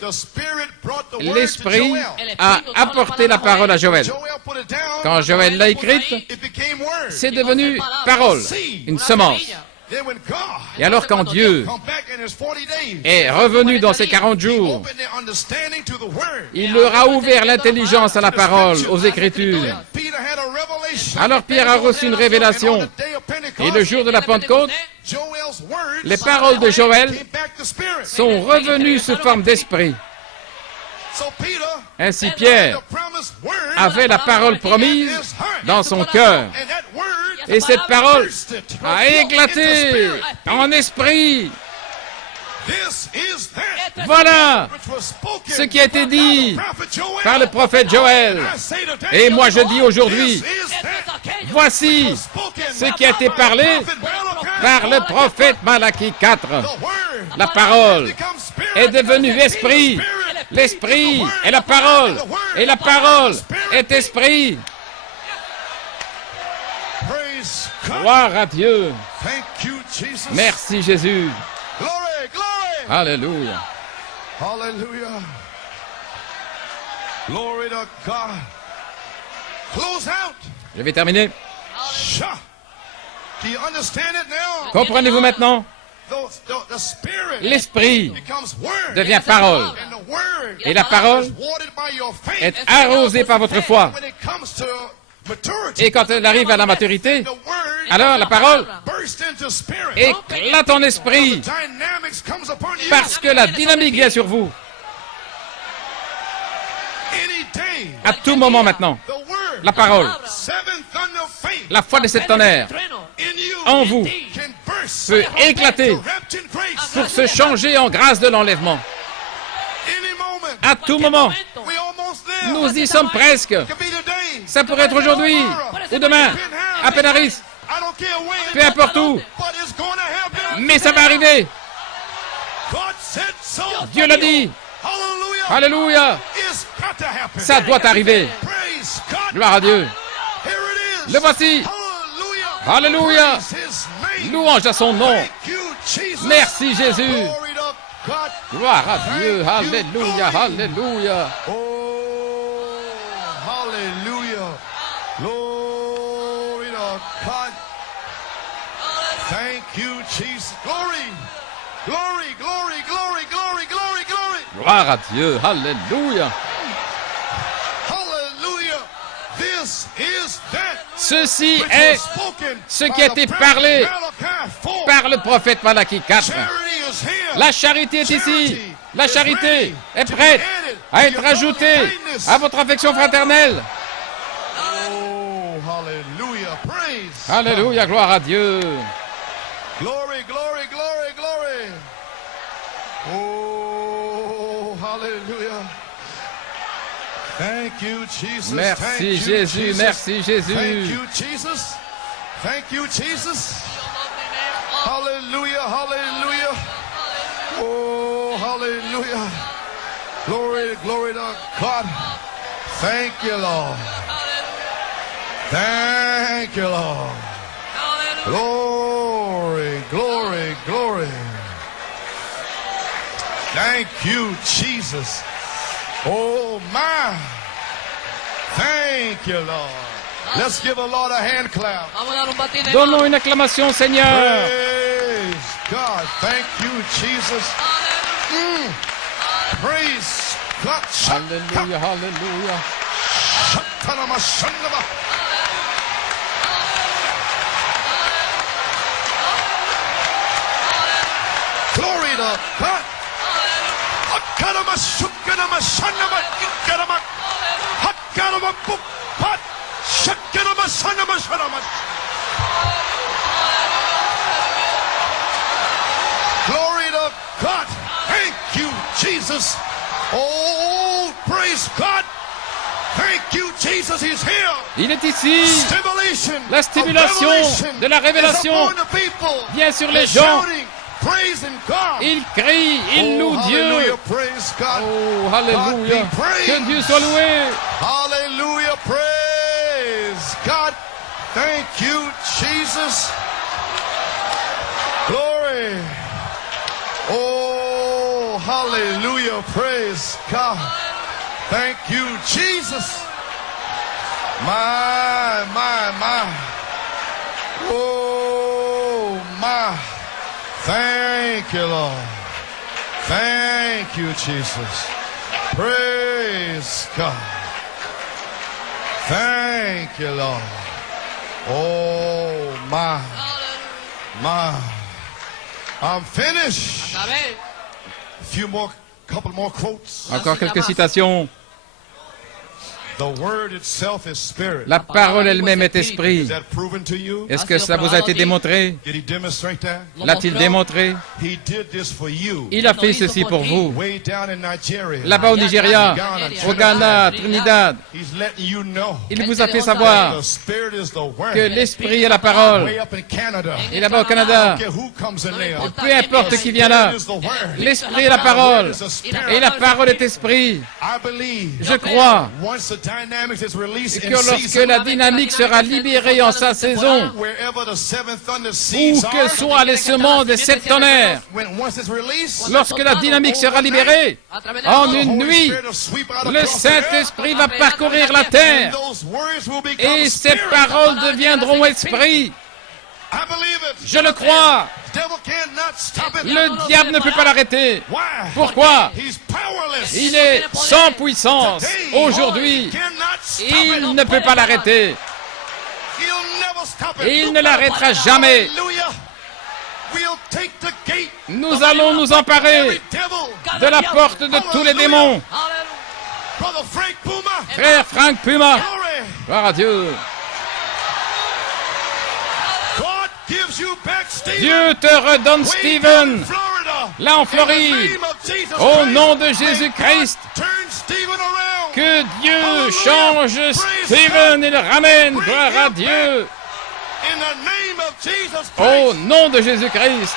The Spirit brought the word to L'Esprit Joel. a apporté la parole à Joël. Joel put it down. Quand Joël l'a écrite, It became word. c'est devenu parole, une semence. Then when God Et alors quand Dieu come back in his 40 days, est revenu dans ses 40 jours, open their understanding to the word. il leur a ouvert l'intelligence à la parole, aux Écritures. Peter had a revelation. Alors Pierre a reçu une révélation. And on the day of Pentecost, Et le jour de la Pentecôte, Joel's words les paroles de Joël came back to spirit. sont revenues sous forme d'esprit. So Peter Ainsi Pierre the promised word avait la parole promise dans son cœur. and that word Et cette parole bursted, a broke into éclaté spirit. en esprit. This is that Voilà which was spoken ce qui a été dit by the prophet Joel. par le prophète Joël. I say today, Et moi je dis aujourd'hui, this is that voici spoken ce qui a été parlé by the prophet par le prophète Malachie 4. The word La parole becomes spirit. est devenue esprit. L'esprit est la parole. Et la parole est esprit. Praise God. Gloire à Dieu. Thank you, Jesus. Merci Jésus. Glory, glory. Alléluia. Hallelujah. Glory to God. Close out. Je vais terminer. Sha. Do you understand it now? Comprenez-vous maintenant? The spirit L'esprit becomes word. devient parole. And the word Et la parole is watered by your faith. est arrosée par votre foi. When it comes to maturity, Et quand elle arrive à la maturité, the word alors la parole bursts into spirit. éclate en esprit Dynamics comes upon you. parce que la dynamique vient sur vous. Any day, À tout moment maintenant, the word, la parole, seven thunder of faith la foi de cette tonnerre in you en vous can burst peut éclater to rapture grace. pour se changer en grâce de l'enlèvement. Any moment, À tout moment, we almost there. nous y sommes presque. It could be today. Ça pourrait être aujourd'hui ou demain, à Penaris, I don't care when, peu importe où, but it's gonna happen. mais ça va arriver. God said so. Dieu l'a dit. Hallelujah. Alléluia. It's got to happen. Ça doit arriver. Praise God. Gloire à Dieu. Here it is. Le voici. Hallelujah. Alléluia. Praise his name. Louange à son nom. Thank you, Jesus. Merci Jésus. Glory to God. Gloire à Dieu. Alléluia. Alléluia. Oh, hallelujah. Glory to God. Thank you, Jesus. Glory. Glory, glory, glory, glory, glory, glory. Gloire à Dieu. Alléluia. Hallelujah. This is that Ceci which est was spoken ce by qui a the été prophet parlé Malachi 4. par le prophète Malachie 4. Charity is here. La charité est ici. La charité est prête à être ajoutée à votre affection fraternelle. Oh, hallelujah. Praise. Alléluia. Gloire à Dieu. Glory, glory, glory, glory. Oh, hallelujah. Thank you, Jesus. Thank Merci you, Jésus, Jesus. merci Thank Jésus. you, Jesus. Thank you, Jesus. Hallelujah, hallelujah. Oh, hallelujah. Glory, glory to God. Thank you, Lord. Thank you, Lord. Glory, glory, glory. Thank you, Jesus. Oh, my. Thank you, Lord. Let's give the Lord a hand clap. Vamos a dar un batín de Donnons mano. une acclamation au Seigneur. Praise God. Thank you, Jesus. Praise God. Alléluia, alléluia. Glory to God. Glory to God. Thank you, Jesus. Oh, praise God. Thank you, Jesus. He's here. Il est ici. Stimulation La stimulation of revelation de la révélation is upon the people. vient sur les They're gens. shouting, praising God. Il crie, il loue Dieu. Hallelujah, praise God. Oh, alléluia. God be praised. Que Dieu soit loué. Hallelujah, praise God. Thank you, Jesus. Glory. Oh, hallelujah, praise God. Thank you, Jesus. My, my. Oh, my. Thank you, Lord. Thank you, Jesus. Praise God. Thank you, Lord. Oh, my. I'm finished. Acabé. Couple more quotes. Encore quelques citations. The word itself is spirit. La parole elle-même est Is esprit. that proven to you? Est-ce que ça vous a été démontré? Did he demonstrate that? L'a-t-il démontré? He did this for you. Il a fait ceci pour vous. Way down in Nigeria. Là-bas au Nigeria, au Ghana, Trinidad, He's letting you know il vous a fait savoir the spirit is the word. que l'esprit est la parole. Way up in Canada. Et là-bas au Canada, Okay, who comes in there? peu importe qui vient là, Spirit is the word. l'esprit est la parole. Et la parole est esprit. I believe Je crois once the dynamics is released que in lorsque season, la dynamique sera libérée en sa saison, wherever the seven thunder où seeds que are, soient les semences des sept tonnerres, once it's released, lorsque la dynamique sera libérée, en the une Holy nuit, Spirit will sweep out le across the earth, Saint-Esprit va parcourir la and terre those words will become et ces spirit. paroles deviendront esprit. I believe it. Je le crois. The devil cannot stop it. Le diable ne peut pas l'arrêter. Why? Pourquoi? He's powerless. Il est sans puissance. Aujourd'hui, He cannot stop il it. ne peut pas l'arrêter. He'll never stop it. Et il ne l'arrêtera jamais. Hallelujah. We'll take the gate. Nous allons nous emparer Every devil. de la porte de tous les démons. Brother Frank Puma. Frère Frank Puma, Glory. gloire à Dieu. God gives you back Stephen. Dieu te redonne Way down Stephen, in Florida. là en In the Floride, name of Jesus au Christ, nom de may Jésus-Christ. God turn Stephen around. Que Dieu change Stephen et le ramène, gloire à Dieu, In the name of Jesus au Christ. nom de Jésus-Christ.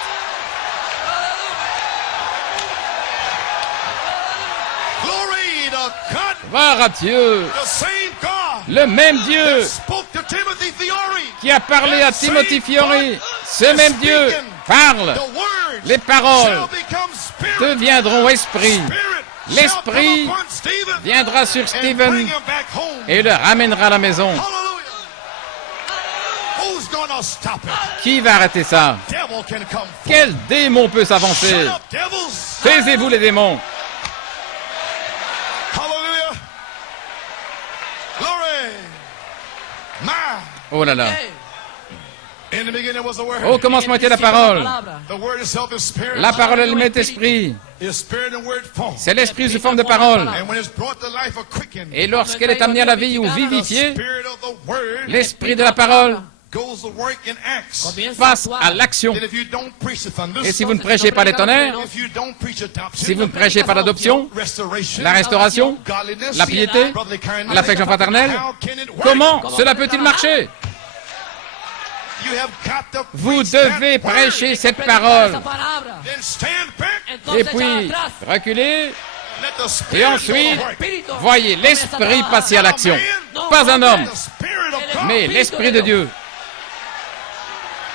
Glory to God. Gloire à Dieu, The same God le même Dieu that spoke to Timothy Fiore. qui a parlé à Timothy Fiori, ce même Dieu parle. The word Les paroles shall become spirit. deviendront esprit. Spirit L'esprit shall come upon Stephen Viendra sur and bring Stephen him back home. et le ramènera à la maison. Hallelujah. Who's gonna stop it? Qui va arrêter ça? Devil can come. Quel démon peut s'avancer? Shut up, devils. Taisez-vous les démons. Hallelujah. Glory. My. Oh là là. In the beginning was the word. Au commencement était la parole. The word itself is spirit. La parole elle-même est esprit. Is spirit and word form. C'est l'esprit sous forme de parole. And when it's brought to life or quickened, Et lorsqu'elle est amenée à la vie ou the vivifiée, spirit of the word l'esprit de la parole goes to work in Acts. Comienza passe actuar. à l'action. That if you don't preach the Et si vous ne thunderstorm, prêchez pas les tonnerres, if you don't preach adoption, si vous ne prêchez pas l'adoption, restoration, la restauration, godliness, la piété, brotherly kindness, l'affection fraternelle, how can it work? comment cela peut-il marcher? You have got to Vous preach that devez word. prêcher cette Predicar parole. esa palabra. Then stand back Entonces Et echar puis, atrás. reculer. and let the Spirit Et go to ensuite, work. Espíritu voyez comienza a l'Esprit trabajar. passer à l'action. No Pas un homme, The Spirit of God. mais l'Esprit de Dieu.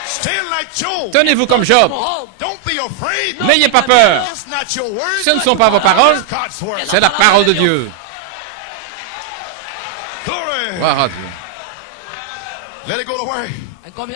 Stand like Job. Tenez-vous comme Job. Don't be afraid. N'ayez pas peur. It's not your words. Ce ne sont pas vos paroles, It's God's word. c'est la parole de Dieu. Glory. Gloire à Dieu. Let it go to work.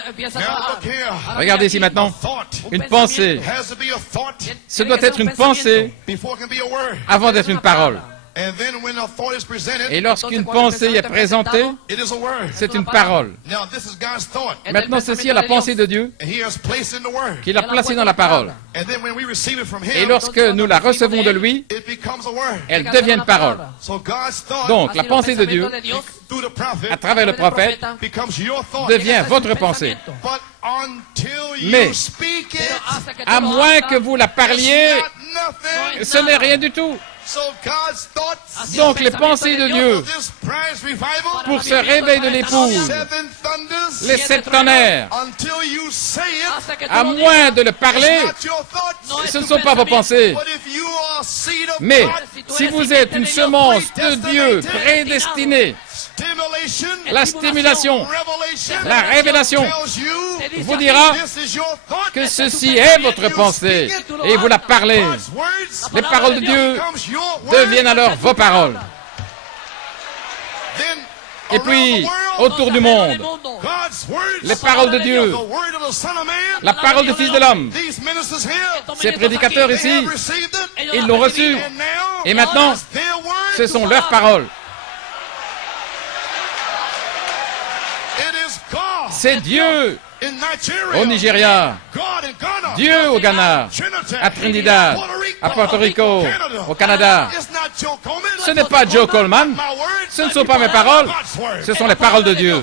Empieza a Now trabajar. look here. Ahora Regardez mira ici aquí. maintenant. Thought. Une pensée. It has to be a thought Ce doit être une pensée before it can be a word. avant d'être une parole. And then when a thought is presented, Et lorsqu'une pensée est présentée, it is a word. c'est une parole. Now this is God's thought. Maintenant, ceci est la pensée de Dieu And he has placed in the word. qu'il a placée dans la parole. And then when we receive it from Et him, lorsque nous la recevons de lui, it becomes a word. elle devient une parole. So God's thought Donc, la Así los pensée de Dieu, pensamientos de Dios through the prophet à travers le prophète, becomes your thought. devient votre pensée. But until you Mais, speak it, Pero hasta que tú À lo moins hagas, que vous la it's parliez, not nothing. ce n'est rien du tout. So God's thoughts Donc, les pensées de Dieu for this prize revival, pour ce réveil de l'épouse, seven thunders, les 7 tonnerres, until you say it, hasta que tú à lo moins digas. de le parler, it's not your thoughts. No es ce ne tu sont pas vos pensées. pensamiento. But if you are a seed of Mais God, si vous êtes une semence de Dieu prédestinée, stimulation, la stimulation, revelation, la révélation tells you vous dira this is your thought. que ceci est votre pensée et vous la parlez. God's words Les paroles de Dieu becomes your word. deviennent alors vos paroles. Then Et puis, autour du monde, God's words, les paroles de Dieu, the word of the Son of Man, la parole du Fils de l'homme, these ministers here, ces prédicateurs they ici, have received it, ils l'ont reçu. and now Et maintenant, it's their word. ce sont leurs paroles. It is God C'est Dieu in Nigeria, au Nigeria, God in Ghana, Dieu au Ghana, Trinidad, à Trinidad, à Porto Rico, au Canada. It's not Joe Coleman. Ce n'est pas Joe Coleman, My words, ce ne sont pas mes paroles, God's word. ce sont les paroles de Dieu.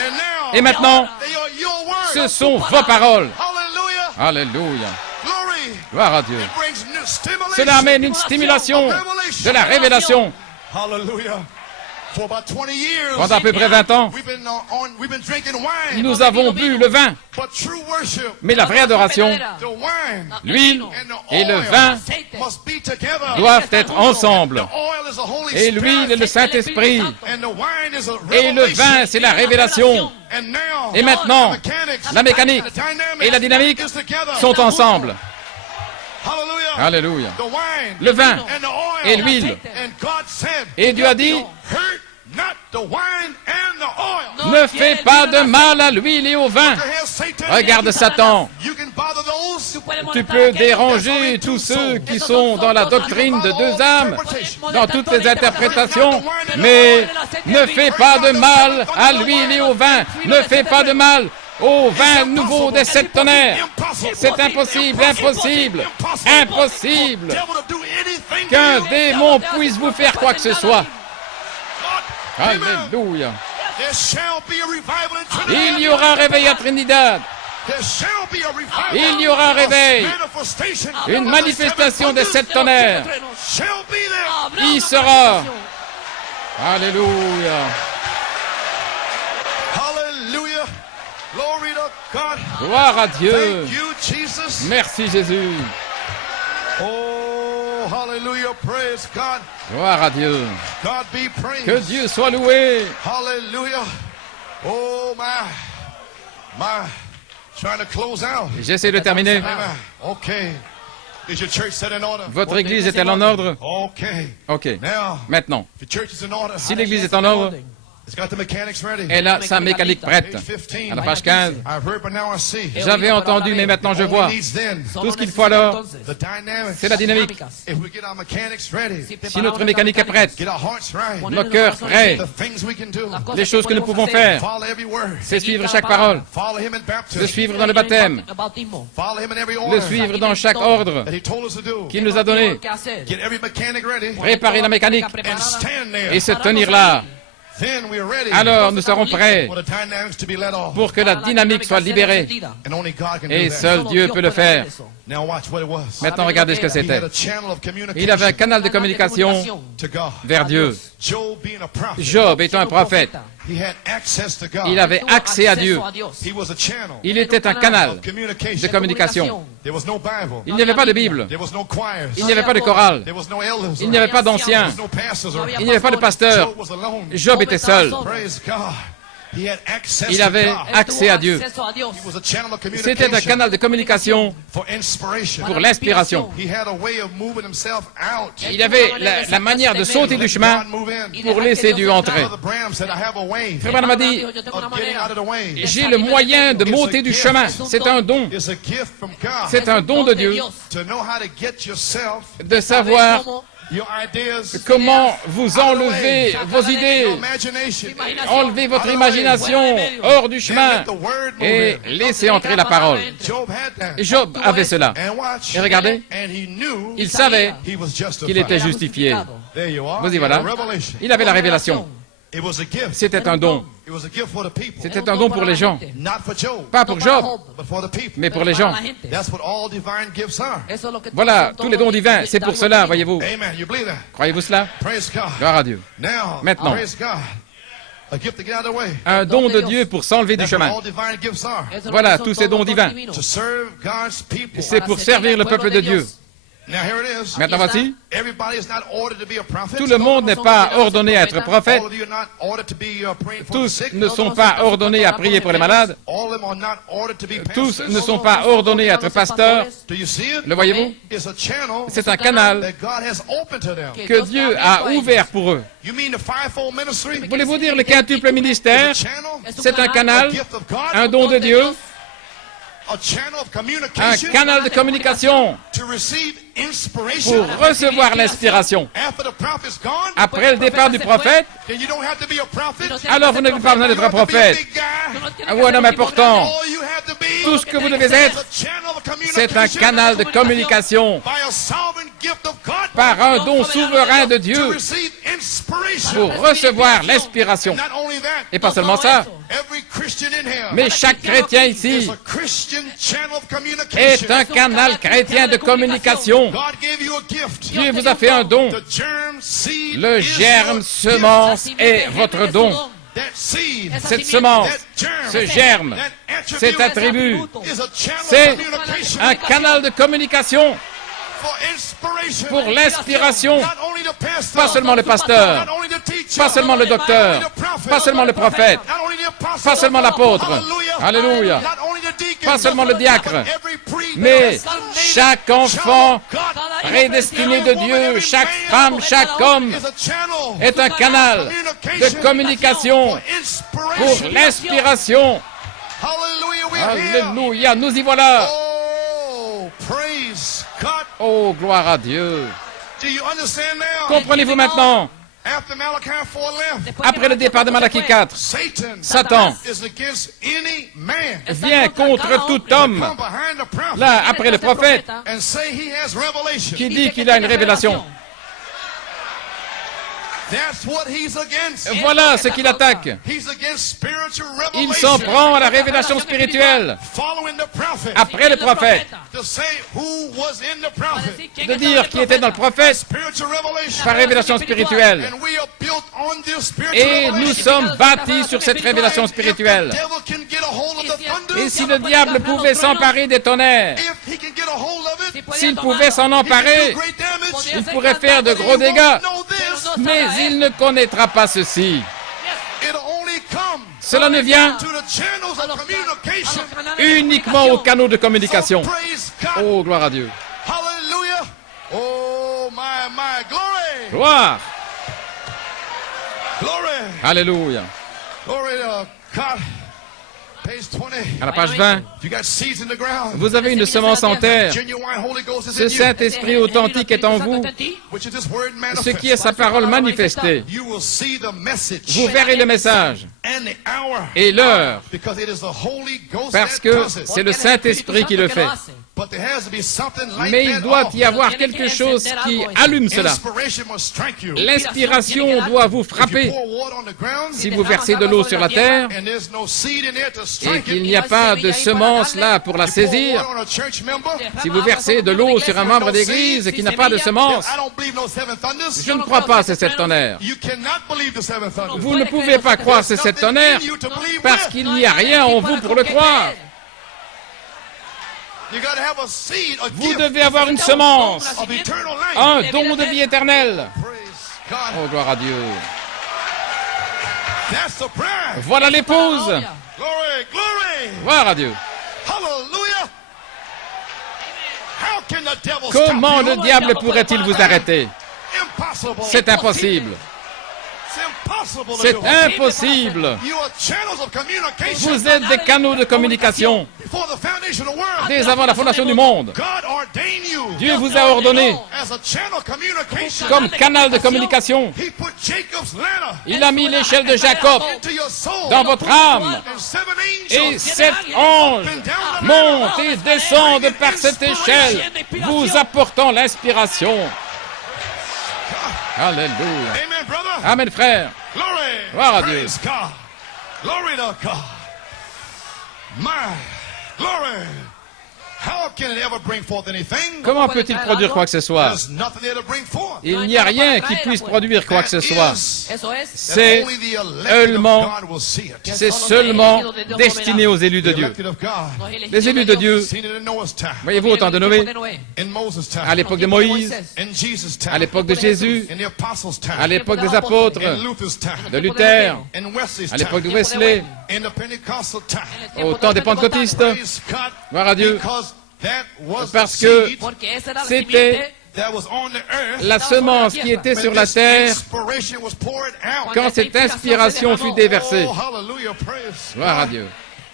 And now, Et maintenant, they are your words. ce sont vos paroles. Hallelujah. Alléluia. Glory. Gloire à Dieu. It brings new stimulation. Cela amène une stimulation de la révélation. Hallelujah. For about 20 years, Pendant à peu près 20 ans, we've been drinking wine. nous avons bu le vin. But true worship, Mais la vraie adoration, the wine l'huile and the et le oil vin must be together. doivent être ensemble. The oil is the Holy Et l'huile est le Saint-Esprit. and the wine is a Et le vin, c'est la révélation. And now, Et maintenant, the mechanics, la mécanique the dynamics et la dynamique is together. sont ensemble. Hallelujah. Alléluia. The wine Le vin and the oil. et l'huile. And God said, Et Dieu a dit, hurt not the wine and the oil. ne fais pas de mal à l'huile et au vin. Here's Satan. Regarde Satan. You can bother those. Tu peux déranger tous ceux qui sont dans la doctrine de deux âmes, dans toutes les interprétations, mais ne fais pas de mal à l'huile et au vin. Ne fais pas de mal au vin nouveau des 7 tonnerres. C'est impossible, impossible, impossible qu'un démon puisse vous faire quoi que ce soit. Alléluia. There shall be a revival in Trinidad. Il y aura un réveil à Trinidad. There shall be a revival. Il y aura un réveil, Manifestation. une manifestation des 7 tonnerres. Shall be there. Il sera. Alléluia. Hallelujah. Glory to God. Gloire à Dieu. Thank you, Jesus. Merci Jésus. Oh, hallelujah. Praise God. Gloire à Dieu. God be praised. Que Dieu soit loué. Hallelujah. Oh, my. Trying to close out. J'essaie de terminer. Amen. Okay. Is your church set in order? Votre église est-elle en ordre? Okay. Ok. Now, Maintenant, the church is in order. si l'église est en ordre, It's got the mechanics ready. elle a sa mécanique prête. Page 15. À la page 15, I've heard, but now I see. j'avais entendu, mais maintenant je All vois. it needs then, Tout ce qu'il faut alors, the dynamics. c'est la dynamique. If we get our mechanics ready, Si notre mécanique est prête, get our hearts right, nos cœurs prêts, the things we can do, les choses que nous pouvons faire, follow every word, c'est suivre chaque parole, follow him in le baptism, suivre dans le baptême, follow him in every le order suivre dans chaque ordre that he told us to do. qu'il nous a donné, Get every mechanic ready préparer la mécanique and stand there et se tenir là then we are ready alors nous serons prêts for the dynamics to be let off. pour que la dynamique soit libérée. And only God can do Et that. seul Dieu peut le faire. Now watch what it was. Maintenant, regardez ce que He c'était. had a channel of communication Il avait un canal de communication to God. vers Dieu. Job being a prophet, Job étant un prophète, he had access to God. il avait accès à Dieu. He was a channel Il était un canal of communication. de communication. There was no Bible. Il n'y avait pas de Bible. There was no choirs. Il n'y avait pas de chorale. There was no elders. Il n'y avait pas There d'anciens. was no pastors. Il n'y avait pas de pasteur. Job was alone. Job était seul. Praise God. He had access Il to avait God. accès à Dieu. He was a channel of C'était un communication canal de communication for inspiration. pour l'inspiration. He had a way of moving himself out. Il avait la manière de sauter du chemin God move in. pour laisser Dieu entrer. Brother Branham said, I have a way Frère Branham a dit, of getting out of the way. j'ai le moyen de monter du chemin. C'est un don. It's a gift from God C'est un don de Dieu to know how to get yourself, de savoir your ideas, comment vous enlevez vos idées, your imagination, enlevez votre imagination hors du chemin et laissez entrer la parole. Job had that. Et Job avait cela. And watch. Et regardez, And he knew il savait he was justified. qu'il était justifié. There you are. Vous y voilà. A revelation. Il avait la révélation. It was a gift. C'était un don. It was a gift for the people. C'était un don pour les gens. Not for Job, Pas pour Job, but for the people. mais pour les gens. That's what all divine gifts are. Voilà, tous les dons divins, c'est pour cela, voyez-vous. Amen. You believe that? Croyez-vous cela? Praise God. Gloire à Dieu. Now, Maintenant. praise God. A gift to get out of the way. Un don de Dieu pour s'enlever du That's what chemin. all divine gifts are. Voilà, tous ces dons divins. To serve God's people. C'est pour servir le peuple de Dieu. Now here it is. Maintenant voici, Everybody is not ordered to be a prophet. tout le monde n'est pas ordonné à être prophète. All of you are not ordered to be praying for the Tous sick. ne sont pas ordonnés à prier pour les malades. All of them are not ordered to be Tous pastors. ne sont pas ordonnés à être pasteurs. Do you see it? Le voyez-vous? It's a channel C'est un canal that God has opened to them. que Dieu a ouvert pour eux. You mean the fivefold ministry? Voulez-vous dire le quintuple ministère? Channel? C'est un canal, A gift of God? un don de Dieu, A channel of un communication canal de communication to receive inspiration. pour recevoir l'inspiration. After the prophet's gone, Après le départ du prophète, then you don't have to be a prophet. alors vous n'avez pas besoin d'être un prophète ou un homme important. All you have to be Tout ce que vous devez être, is a channel of c'est un communication canal de communication by a sovereign gift of God par un don souverain de to Dieu receive inspiration. pour recevoir l'inspiration. Not only that, Et pas seulement ça, every Christian in here mais chaque chrétien is ici a Christian channel of communication. est un canal chrétien de communication. God gave you a gift. Dieu vous a fait un don. The germ seed Le is germe your semence gift. est votre don. That seed, Cette semence, that germ, ce germe, that attribute cet attribut, is a channel c'est of communication un canal de communication for inspiration. pour l'inspiration. Not only the pastor, Pas seulement le pasteur, not only the teacher, pas seulement le docteur, not only the prophet, pas seulement le prophète, not only the apostle, pas seulement l'apôtre. Hallelujah. Alléluia. Not only the deacon, Pas seulement le diacre, every priest, mais every son, chaque enfant prédestiné de Dieu, chaque femme, chaque homme is a channel est un canal de communication pour l'inspiration. Hallelujah, we're here. Alléluia, nous y voilà. Oh, praise God. Oh, gloire à Dieu. Do you understand now? Comprenez-vous maintenant? After Malachi 4 left, Après le départ de Malachie 4, Satan is against any man. vient contre tout homme. Come behind the prophet Là, après le prophète, and say he has revelation. qui dit qu'il a une révélation. That's what he's against. Voilà ce qu'il attaque. He's against spiritual revelation. Il s'en prend à la révélation spirituelle. Following the prophet. Après le prophète, To say who was in the prophet. de dire qui était dans le prophète Spiritual revelation. par révélation spirituelle. And we are built on this spiritual Et nous revelation. sommes bâtis sur cette révélation spirituelle. If the devil can get a hold of the thunder, Et si le diable pouvait s'emparer des tonnerres, if he can get a hold of it, s'il pouvait s'en he can emparer, do great damage. il pourrait faire de gros He dégâts. won't know this. Mais il ne connaîtra pas ceci. It'll only come Cela ne vient to the channels of communication. uniquement aux canaux de communication. Praise God. Oh, gloire à Dieu. Hallelujah. Oh, my. Glory. Gloire. Glory. Alléluia. Glory to God. Page 20. À la page 20, You got seeds in the ground. vous avez une semence en terre. Genuine Holy Ghost is Ce in you. Saint-Esprit authentique est en vous, Which is this word ce qui est manifest. sa parole manifestée. You will see the message Vous verrez le message and the hour. et l'heure, Because it is the Holy Ghost parce that que does it. c'est le Saint-Esprit qui le fait. But there has to be something like Mais il that doit off. y avoir quelque chose qui allume cela. Inspiration must strike you. L'inspiration doit vous If you frapper. pour water on the ground, Si vous versez de l'eau sur la terre and there's no seed in there to et strike qu'il it, n'y a pas de semence là pour la you pour saisir, water on a church member, si vous versez de l'eau sur un membre d'église qui n'a pas de semence, I don't believe no seven thunders. je ne crois pas ces sept tonnerres. You cannot believe the seven thunders. Vous ne pouvez pas croire ces sept tonnerres parce qu'il n'y a rien en vous pour le croire. You gotta have a seed, a Vous gift devez avoir une semence, of eternal life. un don de vie éternelle. Praise God. Oh, gloire à Dieu. That's the bride. Voilà l'épouse. Glory, glory. Gloire à Dieu. Hallelujah. How can the devil Comment stop le you? diable pourrait-il vous arrêter? Impossible. C'est impossible. It's impossible to C'est do. impossible. You are channels of communication. Vous êtes des canaux de communication Before the foundation of the world, dès avant la fondation du monde. God ordained you Dieu vous a ordonné as a channel of communication. comme canal de communication. He put Jacob's ladder Il a mis l'échelle de Jacob into your soul. dans votre âme. And seven Et angels 7 anges montent et descendent par cette échelle, vous apportant l'inspiration. Alléluia. Amen, brother. Amen, frère. Glory. Gloire à Dieu. Praise God. Glory to God. My glory. How can it ever bring forth anything? Comment peut-il produire quoi que ce soit? There's nothing there to bring forth. Il n'y a rien qui puisse produire quoi que ce soit. Eso es. C'est Only the elected of seulement, God will see it. c'est seulement destiné aux élus de The Dieu. elected of God. Les élus de Dieu, Seen it in Noah's time. voyez-vous, au temps de Noé, In Moses' time. à l'époque de Moïse, In Jesus' time. à l'époque de Jésus, In the apostles' time. à l'époque des apôtres, In Luther's time. de Luther, In Wesley's à l'époque de time. Wesley, In the Pentecostal time. au temps des pentecôtistes. Praise God. Gloire à Dieu. Because that was Parce the que seed Porque esa era la c'était simiente that was on the earth la semence qui était when sur la this terre inspiration was poured out. quand cette inspiration fut déversée. Oh, hallelujah, praise Gloire à God. Dieu.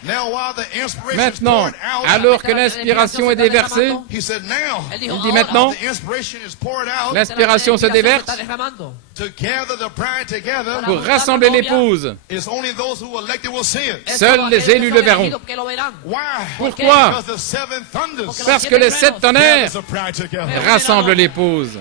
Now, while the inspiration is Maintenant, poured out, alors que l'inspiration est déversée, he said, now, Él il dijo, dit ahora, maintenant, the inspiration is poured out l'inspiration se déverse está derramando. to gather the bride together. pour rassembler l'épouse. It's only those who are elected will see it. Seuls les élus le verront. Que lo verán. Why? Pourquoi? Because the seven thunders Parce que les 7 tonnerres gather the bride together. rassemblent l'épouse.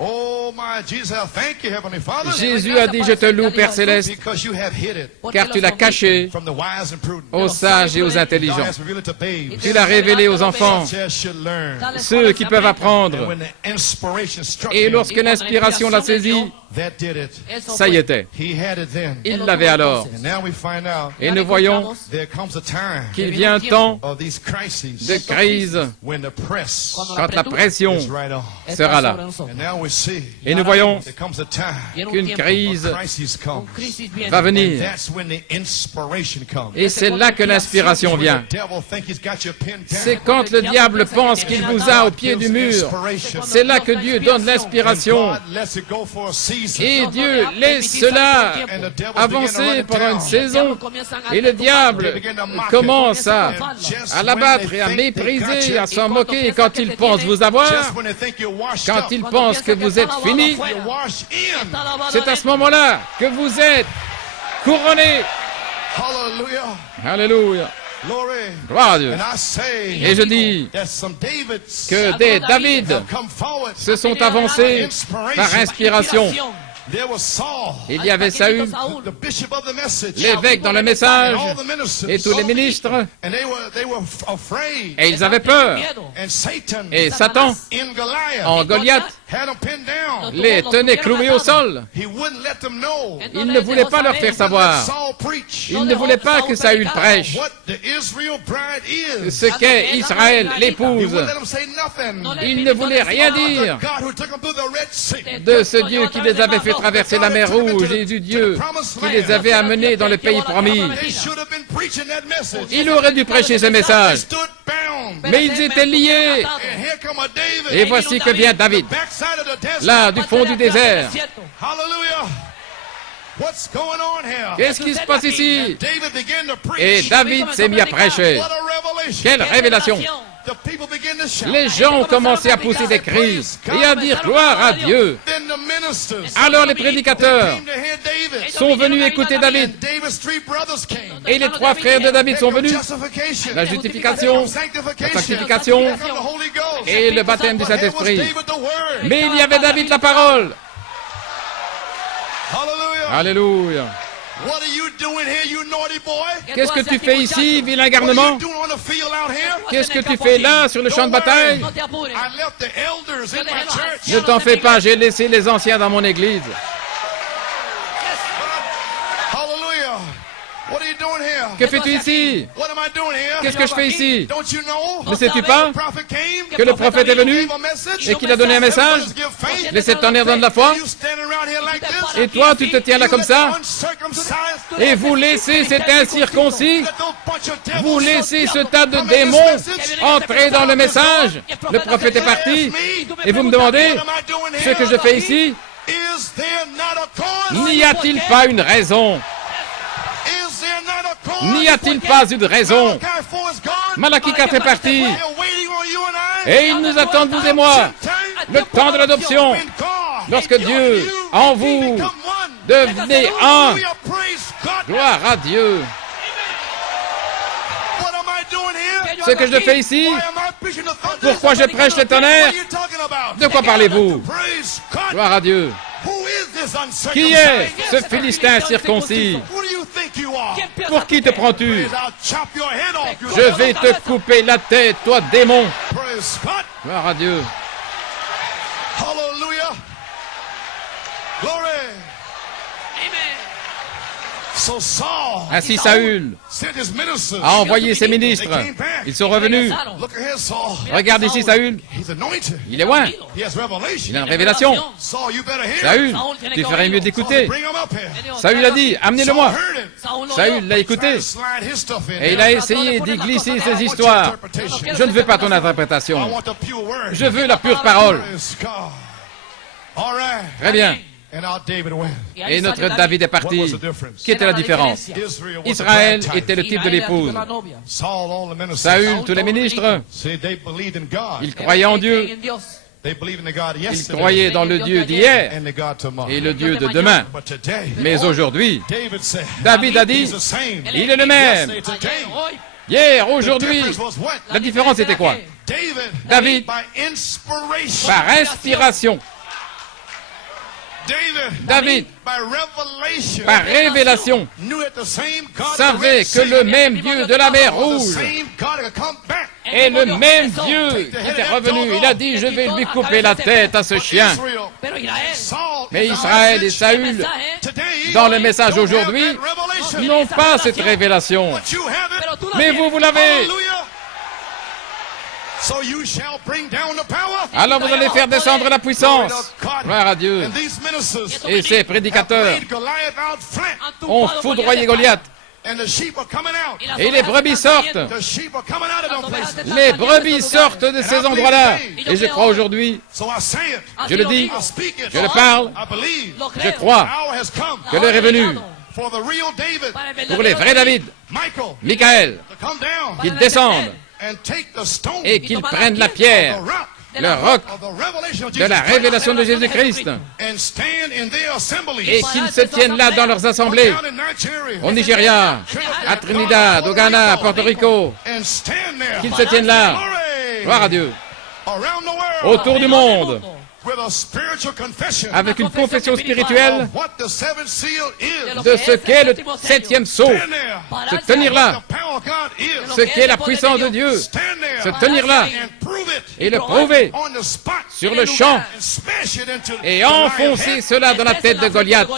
Oh my Jesus, I thank you, Heavenly Father. Jésus a dit, je te loue, Père Céleste, Because you have hid it car tu l'as caché from the wise and prudent. aux sages et aux Thou intelligents. hast revealed it to babes. Tu l'as révélé aux enfants, Such as should learn. ceux qui peuvent And apprendre. when the inspiration struck Et him, lorsque l'inspiration l'a saisi, that did it. ça y était. He had it then. Il l'avait alors. And now we find out Et nous voyons there comes a time qu'il vient un temps of these crises de crise when the press quand la pression is right on. sera là. And now we see Et nous voyons there comes a time qu'une crise crisis comes. va venir. That's when the inspiration comes. Et c'est là que l'inspiration vient. The devil think he's got your pin down. C'est quand le diable pense qu'il vous a au pied du mur. C'est là que Dieu donne l'inspiration. God lets it go for a season. Et Dieu laisse cela avancer pendant une saison. Et le diable commence à l'abattre et à mépriser, à s'en moquer. Et quand il pense vous avoir, Just when they think you're washed quand up, il pense que vous êtes fini, you're washed in. c'est à ce moment-là que vous êtes couronné. Hallelujah. Alléluia. Glory. Gloire à Dieu. And I say Et je dis that some Davids que des David have come forward. se sont avancés par inspiration. There was Saul, Il y avait Saül, the bishop of the message, l'évêque dans le message, and all the ministers. et tous les ministres, And they were afraid. et ils avaient peur. And Satan Et Satan, in Goliath en Goliath, had them pinned down. les tenait cloués au sol. He wouldn't let them know. Il ne voulait pas leur faire savoir. Saul preach Il ne voulait pas que Saül prêche what the Israel bride is. ce qu'est Israël, He l'épouse. wouldn't let them say nothing. Il ne voulait rien dire The God who took them through the Red Sea. de ce Dieu qui les avait fait traverser la mer Rouge et du Dieu qui les avait amenés dans le pays promis. They should have been preaching that message. Il aurait dû prêcher ce They message, stood bound. mais ils étaient liés. And here come a David. Et voici que vient David, Backside of the desert. là du fond du désert. Hallelujah. What's going on here? Qu'est-ce qui se passe ici? David began to preach. Et David s'est mis à prêcher. What a revelation. Quelle révélation! The people began to shout. Les gens ont commencé à pousser des cris et à dire gloire à Dieu. Then the ministers Alors les prédicateurs came to hear David. sont venus écouter David. David David's three brothers came. Et les trois frères de David sont venus. Justification. La justification, la sanctification From the Holy Ghost. et le baptême du But there was Saint-Esprit. David the word. Mais il y avait David la parole. Hallelujah. Alléluia. What are you doing here, you naughty boy? Qu'est-ce que tu fais ici, vilain garnement? What are you doing on the field out here? Qu'est-ce que tu fais là, sur le champ de bataille? I left the elders in my church. Ne t'en fais pas, j'ai laissé les anciens dans mon église. Hallelujah. What are you doing here? Que fais-tu ici? What am I doing here? Qu'est-ce que je fais ici? Don't you know Ne sais-tu pas the prophet came? que le prophète est venu et qu'il a donné un message? Les sept tonnerres donnent la foi. You standing around here like this? Et toi, tu te tiens là comme ça? Uncircumcised? Et vous laissez cet incirconcis? Let those bunch of devils Vous laissez ce tas de démons entrer dans le message? Le prophète est parti. Et vous me demandez What am I doing ce here? que je fais ici? Is there not a cause? N'y a-t-il pas une raison? Is there not a cause? N'y a-t-il pas une raison? Malachi 4 is gone. Malachi 4 est parti. They're waiting on you and I. Et ils nous attendent, vous et moi, le temps de l'adoption. When God Lorsque Dieu, en vous, become one. devenez un. Hallelujah, praise God. Gloire à Dieu. What am I doing here? Ce que je fais ici, Why am I preaching the thunder? pourquoi je prêche les What tonnerres? are you talking about? De quoi parlez-vous? Praise God. Gloire à Dieu. Who is this uncircumcised? Qui est ce Philistin circoncis? Who do you think you are? Pour qui te prends-tu? Praise, I'll chop your head off. You Je vais te couper la tête, toi démon. Praise God. Gloire à Dieu. Hallelujah. Glory. So Saul Ainsi Saül sent his ministers. a envoyé ses ministres. Ils sont revenus. Look at here, Saul. Regarde ici Saül. He's anointed. Il est loin. He has revelation. Il a une révélation. Saul, you better hear. Saül, tu ferais mieux d'écouter. Bring him up here. Saül a dit, amenez-le-moi. Saul heard it. Saül l'a écouté. Tried to slide his stuff in Et il there. a essayé d'y glisser ses I want your histoires. interpretation. Je ne veux pas ton I interprétation. want the pure word. Je veux la pure parole. Praise God. All right. Très bien. And our David went. Et notre David est parti. Quelle était la différence? Israel was Israël the bride était type. le type de l'épouse. Saul, all the ministers. Saül, tous les ministres, See, they believed in God. ils croyaient en Dieu. They believed in the God Ils yesterday croyaient dans le Dieu d'hier and the God tomorrow. et le Dieu de demain. But today, Mais aujourd'hui, David said, David a dit, he's the same. il est le même. Yesterday, today. Hier, aujourd'hui, The difference was what? la différence était quoi? David, David, by inspiration. par inspiration. David, by revelation, par révélation, knew that the same God savait que le même Dieu de la mer was the Rouge same God that come back. est le même Dieu qui était revenu. Il a dit, je vais lui couper la tête à ce chien. Israel, Saul, Mais Israël et Saül, today, dans le message don't have aujourd'hui, that revelation. n'ont pas cette révélation. But you have it. Mais vous l'avez. Hallelujah. So you shall bring down the power. Alors vous allez faire descendre la puissance. Gloire à Dieu. And these ministers Et ces prédicateurs laid Goliath out flat. ont foudroyé Goliath. And the sheep are coming out. Et les brebis sortent. The sheep are coming out of them places. Les brebis sortent de ces endroits-là. Et je crois aujourd'hui, So I say it. je le dis, I speak it. je le parle, I believe. je crois The hour has come que l'heure est venue for the real David, pour les vrais David, Michael, Michael, to come down qu'ils descendent and take the stone, et qu'ils prennent la pierre, the rock le roc of the revelation of de Jesus la Christ, révélation de Jésus-Christ and stand in their assemblies. et qu'ils se tiennent là dans leurs assemblées, Down in Nigeria, au Nigeria, à Trinidad, au Ghana, à Porto Rico, and stand there. qu'ils se tiennent là, Glory. gloire à Dieu, Around the world, autour du monde, with a spiritual confession avec une confession spirituelle of what the seventh seal is. de ce qu'est le septième sceau, Stand there. se tenir là, The power of God is. ce qu'est la puissance de Dieu, Stand there. se tenir là And prove it et le prouver on the spot. sur le champ And smash it into et Goliath's enfoncer head cela dans la tête de Goliath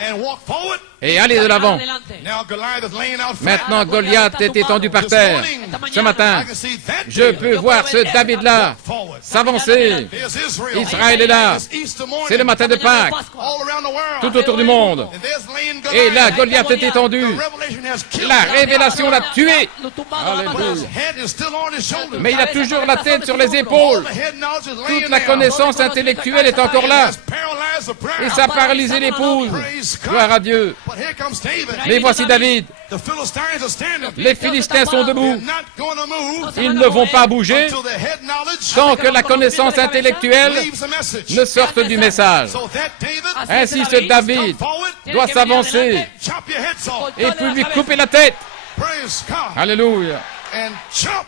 and walk forward. et aller de l'avant. Now Goliath is laying out flat. Maintenant, Goliath est étendu par terre. Ce matin, I can see that je David peux voir ce David-là forward. s'avancer. There's Israel. Israël est là. It's Easter morning. C'est le matin de Pâques, All around the world. tout autour du monde. And there's laying Et là, Goliath. Goliath est étendu. The revelation has killed La him. révélation l'a tué. But Alléluia. his head is still on his shoulders. Mais il a toujours la tête sur les All épaules. the head knowledge is laying Toute la there. connaissance intellectuelle est encore là. Has paralyzed the bride. Et ça a paralysé l'épouse. Praise God. Gloire à Dieu. But But here comes David. Mais voici David. The Philistines are standing. Les Philistins sont debout. They're not going to move Ils ne vont pas bouger until the head knowledge tant que la connaissance intellectuelle leaves a message. ne sorte du message. So that David Ainsi, ce David come forward, doit s'avancer chop your heads off. et puis lui couper la tête. Praise God. Alléluia. And chop.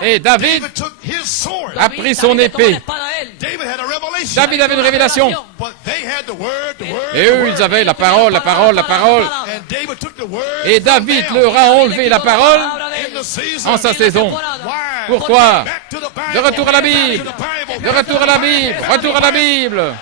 Et David David took his sword. a pris son épée. David had a revelation. David avait une révélation. But they had the word, the word, Et the eux, word. ils avaient la parole, la parole, la parole. And David took the word Et from David them. leur a enlevé la parole In the season. en sa saison. Why? Pourquoi? Back to the Bible. De retour à la Back to Bible. the Bible. De retour à la Bible. Retour à la Bible.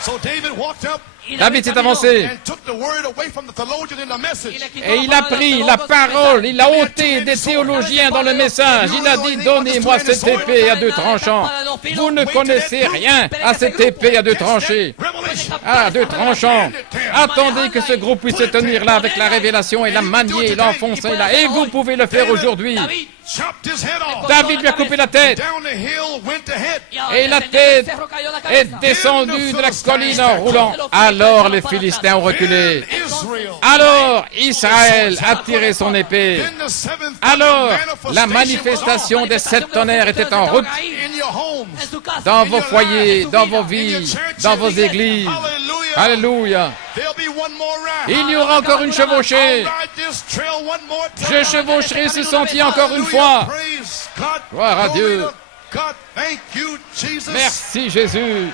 So David walked up David s'est avancé. and took the word away from the theologian in the message. Et il a pris la parole, il a ôté des théologiens dans le message. Il a dit, donnez-moi cette épée à deux tranchants. Vous ne connaissez rien à cette épée à deux tranchées. Revelation. À deux tranchants. Attendez que ce groupe puisse se tenir là avec la révélation et la manier, l'enfoncer là. Et vous pouvez le faire aujourd'hui. Chopped his head off. David lui a coupé la tête. Down the hill went the head. Et la tête est descendue de la colline en roulant. Alors les Philistins ont reculé. Israel. Alors Israël a tiré son épée. Then the seventh Alors la manifestation manifestation des 7 tonnerres était en route in your homes. dans vos foyers, dans vos vies, dans vos églises. Hallelujah. Alléluia. There'll be one more round. Il y aura encore une chevauchée. I'll ride this trail one more time. Je chevaucherai ce sentier encore une Hallelujah. fois. Praise God. Gloire à Glory Dieu. to God. Thank you, Jesus. Merci Jésus.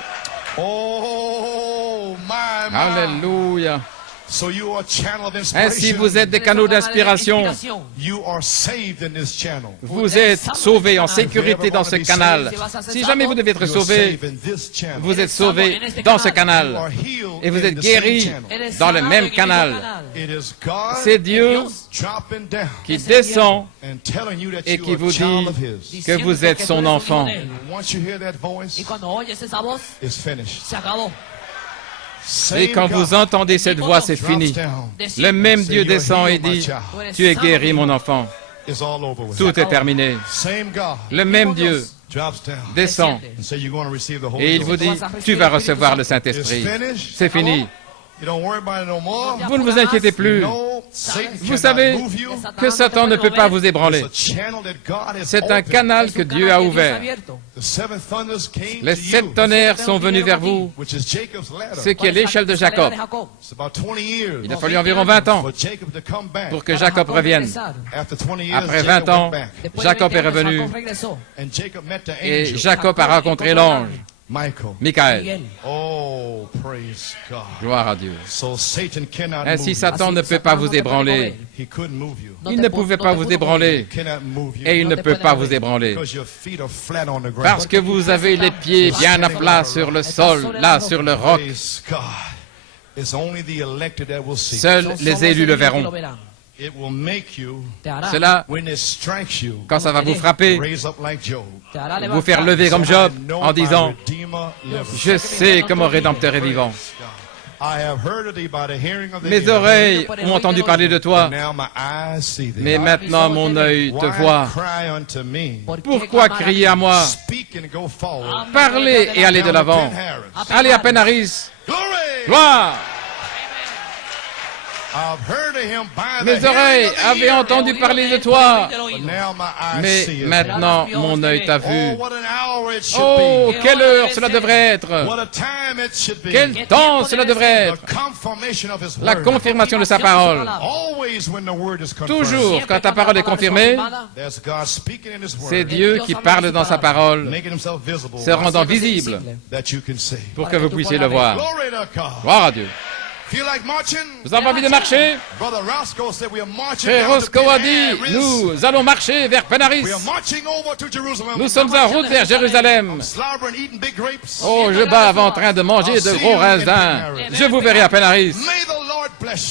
Oh, my. Alléluia. So you are a channel of inspiration. Ainsi vous êtes des canaux d'inspiration. You are saved in this channel. Vous êtes sauvés en sécurité dans ce canal. Si jamais vous devez être You are sauvé, saved in this channel. vous êtes sauvé dans ce You canal. are healed Et vous in êtes the guéri same channel. dans le même canal. It is God C'est Dieu dropping down qui descend and telling you that et you qui are vous a child dit of His. que vous êtes son enfant. And once you hear that voice, Y cuando oyes esa voz, it's finished. se acabó. Et quand vous entendez cette voix, c'est drops fini. down, Le même Dieu descend et dit, tu es guéri mon enfant. it's all over with. Tout est terminé. Same God Le même Dieu drops down descend and say you're going to receive the Holy et il vous Ghost. dit, tu vas recevoir le It's Saint-Esprit. finished. C'est fini. You don't worry about it no more. Vous ne vous inquiétez plus. No, Satan Vous cannot savez move you. que Satan ne peut pas vous ébranler. It's a channel that God has C'est un opened. canal que Dieu a ouvert. The seven thunders came Les to 7 you, tonnerres sont venus vers vous, which is Jacob's ladder. ce qui est l'échelle de Jacob. It's about 20 years Il a fallu environ 20 ans for Jacob to come back. pour que Jacob revienne. After 20 years, Après Jacob 20 ans, went back. Jacob est revenu And Jacob met the et angel, Jacob a rencontré l'ange, Michael. Michaël. Oh, praise God. Gloire à Dieu. So Satan cannot Ainsi, move Satan ne peut pas vous ébranler. you. He couldn't move you. Il ne pouvait pas vous ébranler He cannot move you. et il ne peut pas vous ébranler. Because your feet are flat on the ground. Parce que vous avez les pieds bien à plat sur le sol, là sur le roc. Praise God. It's only the elected that will see. Seuls les élus le verront. It will make you, Cela, when it strikes you, quand ça va vous frapper, raise up like Job. vous faire lever comme Job en disant, je Je sais que mon Rédempteur est vivant. Mes oreilles ont entendu parler de toi, mais maintenant mon œil te voit. Pourquoi crier à moi? Parlez et allez de l'avant. Allez à Penn-Harris. Gloire! Mes oreilles avaient entendu parler de toi, mais maintenant mon œil t'a vu. Oh, quelle heure cela devrait être! Quel temps cela devrait être! La confirmation de sa parole. Toujours, quand ta parole est confirmée, c'est Dieu qui parle dans sa parole, se rendant visible pour que vous puissiez le voir. Gloire à Dieu. Vous avez envie de marcher? Frère Roscoe a dit, nous allons marcher vers Penn-Harris. Nous sommes en route vers Jérusalem. Oh, je bave en train de manger de gros raisins. Je vous verrai à Penn-Harris.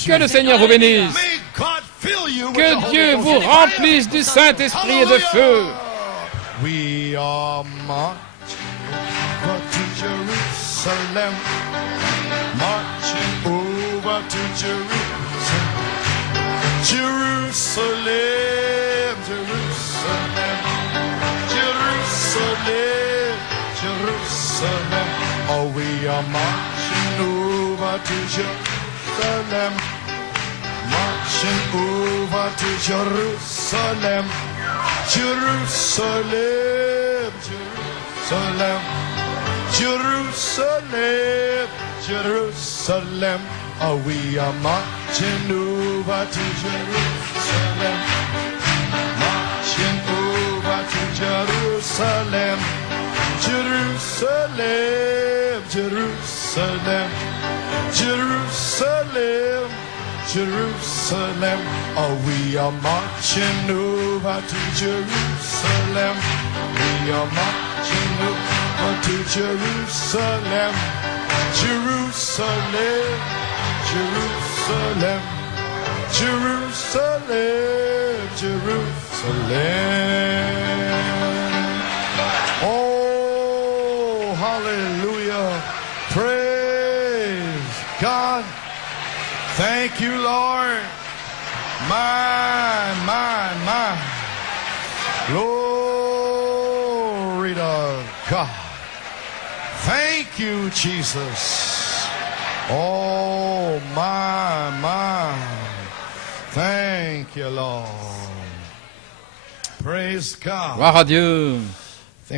Que le Seigneur vous bénisse. Que Dieu vous remplisse du Saint-Esprit et de feu. We are marching over to Jerusalem, marching over to Jerusalem, Jerusalem, Jerusalem, Jerusalem, Jerusalem. Oh, we are marching over to Jerusalem. Jerusalem, marching over to Jerusalem, Jerusalem, Jerusalem, Jerusalem, Jerusalem. Oh, we are marching over to Jerusalem, marching over to Jerusalem, Jerusalem, Jerusalem, Jerusalem, Jerusalem. Oh, we are marching over to Jerusalem. We are marching over to Jerusalem, Jerusalem, Jerusalem, Jerusalem, Jerusalem. Oh, hallelujah. Praise God. Thank you, Lord. My. Glory to God. Thank you, Jesus. Oh, my. Thank you, Lord. Praise God. Gloire à Dieu. Je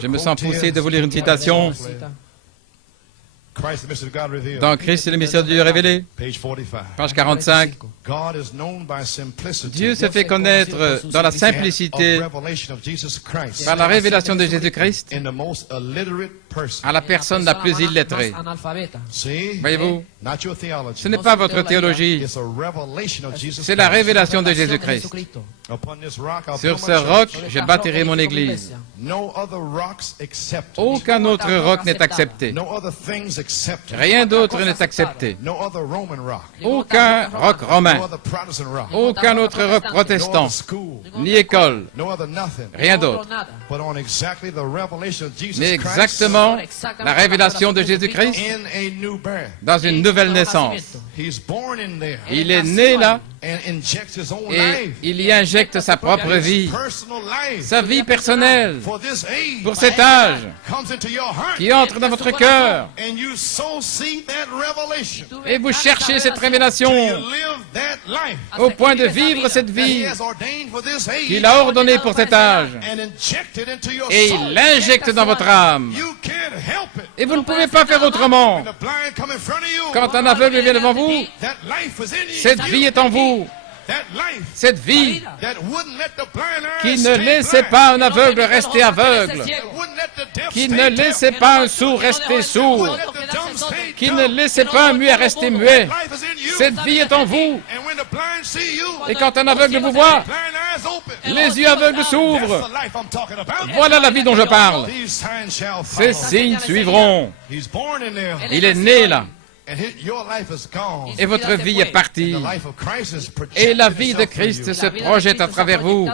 Je me sens poussé de vous lire une citation dans Christ et le mystère de Dieu révélé, page 45. Dieu se fait connaître dans la simplicité par la révélation de Jésus-Christ à la personne la plus illettrée. Voyez-vous, ce n'est pas votre théologie, c'est la révélation de Jésus-Christ. Sur ce roc, je bâtirai mon église. Aucun autre roc n'est accepté. Rien d'autre n'est accepté. Aucun roc romain. Aucun autre roc protestant. Ni école. Rien d'autre. Mais exactement la révélation de Jésus-Christ dans une nouvelle naissance. Il est né là et il y injecte sa propre vie, sa vie personnelle pour cet âge qui entre dans votre cœur. Et vous cherchez cette révélation au point de vivre cette vie qu'il a ordonnée pour cet âge. Et il l'injecte dans votre âme. Et vous ne pouvez pas faire autrement. Quand un aveugle vient devant vous, cette vie est en vous. Cette vie qui ne laissait pas un aveugle rester aveugle, qui ne laissait pas un sourd rester sourd, qui ne laissait pas un muet rester muet. Cette vie est en vous. Et quand un aveugle vous voit, les yeux aveugles s'ouvrent. Voilà la vie dont je parle. Ces signes suivront. Il est né là. Et votre vie est partie. Et la vie de Christ se projette à travers vous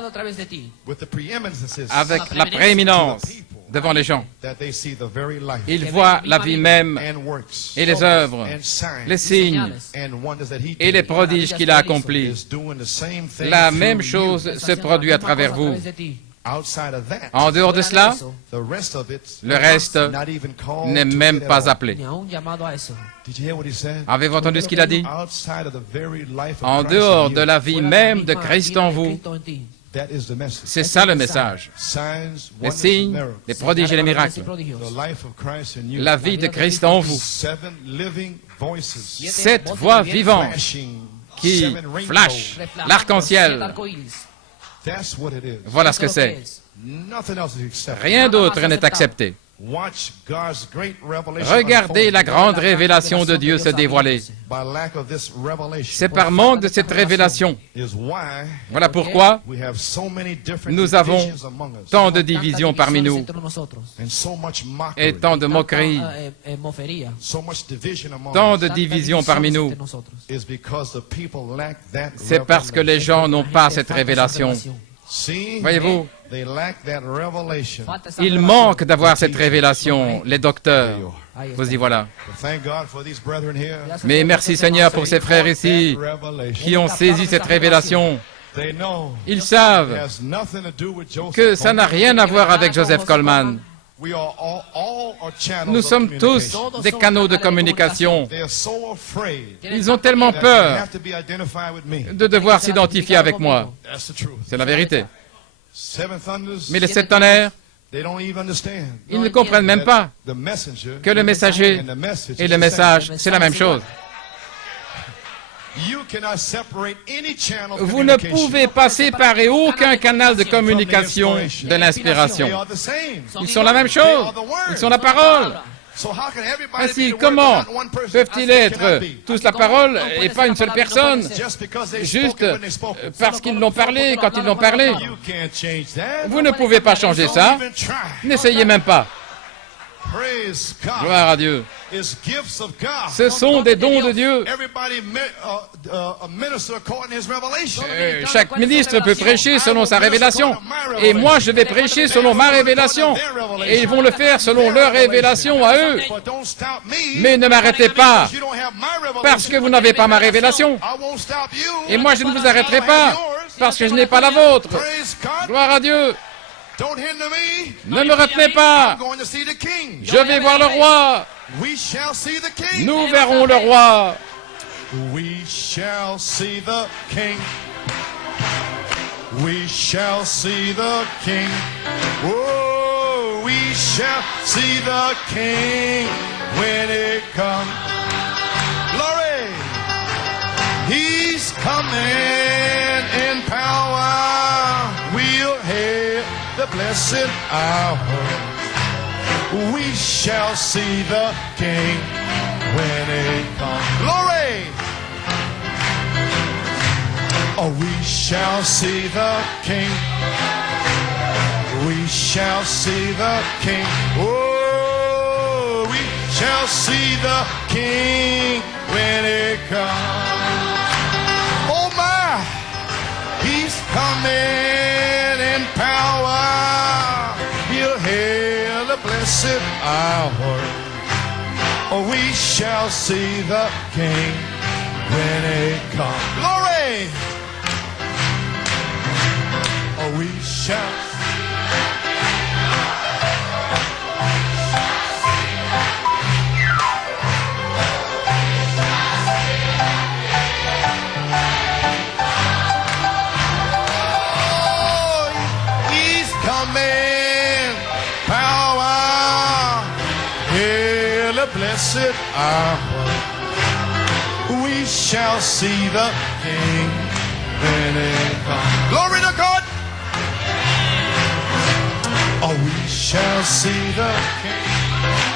avec la prééminence devant les gens. Ils voient la vie même et les œuvres, les signes et les prodiges qu'il a accomplis. La même chose se produit à travers vous. En dehors de cela, le reste n'est même pas appelé. Avez-vous entendu ce qu'il a dit? En dehors de la vie même de Christ en vous. C'est ça le message. Les signes, les prodiges et les miracles. La vie de Christ en vous. 7 voix vivantes qui flashent l'arc-en-ciel. Voilà ce que c'est. Rien d'autre n'est accepté. Regardez la grande révélation de Dieu se dévoiler. C'est par manque de cette révélation. Voilà pourquoi nous avons tant de divisions parmi nous et tant de moqueries, tant de divisions parmi nous. C'est parce que les gens n'ont pas cette révélation. Voyez-vous, il manque d'avoir cette révélation, les docteurs. Vous y voilà. Mais merci Seigneur pour ces frères ici qui ont saisi cette révélation. Ils savent que ça n'a rien à voir avec Joseph Coleman. We are all are channels Nous of sommes tous communication. des canaux de communication. They are so afraid Ils ont tellement that they peur have to be identified with me. de devoir s'identifier avec moi. That's the truth. C'est la vérité. Seven thunders, Mais les sept tonnerres, they don't even understand ils ne comprennent même pas the messenger que le messager and the message et is le the message, c'est la même chose. same. You cannot separate any channel of Vous ne communication pouvez pas séparer aucun canal de communication from the inspiration. de They l'inspiration. are the same. Ils sont la même chose. Ils sont la parole. So how can everybody be Ainsi, the word comment but not one person? peuvent-ils I être cannot be. tous la parole et pas une seule personne, Just because they juste spoke it when they spoke it. parce qu'ils l'ont parlé quand ils l'ont parlé? You can't change that. Vous ne pouvez pas changer Don't ça. even try. N'essayez même pas. Praise God. Gloire à Dieu. It's gifts of God. Ce sont des dons de Dieu. Everybody a minister according to his revelation. Chaque ministre peut prêcher selon sa révélation. Et moi, je vais prêcher selon ma révélation. Et ils vont le faire selon leur révélation à eux. But don't stop me. Mais ne m'arrêtez pas, You don't have my revelation. parce que vous n'avez pas ma révélation. I won't stop you. Et moi, je ne vous arrêterai pas, parce que je n'ai pas la vôtre. Praise God. Gloire à Dieu. Don't hinder me. Ne me retenez pas. I'm going to see the king. Je vais voir le roi. We shall see the king. Nous verrons le roi. We shall see the king. We shall see the king. Oh, we shall see the king when it comes. Glory! He's coming in power. We'll hear the blessed hour. We shall see the king when it comes. Glory! Oh, we shall see the king. We shall see the king. Oh, we shall see the king when it comes. Oh my, he's coming in power. He'll hear the blessed hour. Oh, we shall see the king when it comes. Glory! Oh, we shall. Oh, he's coming, power, hear the blessed hour. We shall see the King when it comes. Glory to God. Oh, we shall see the King.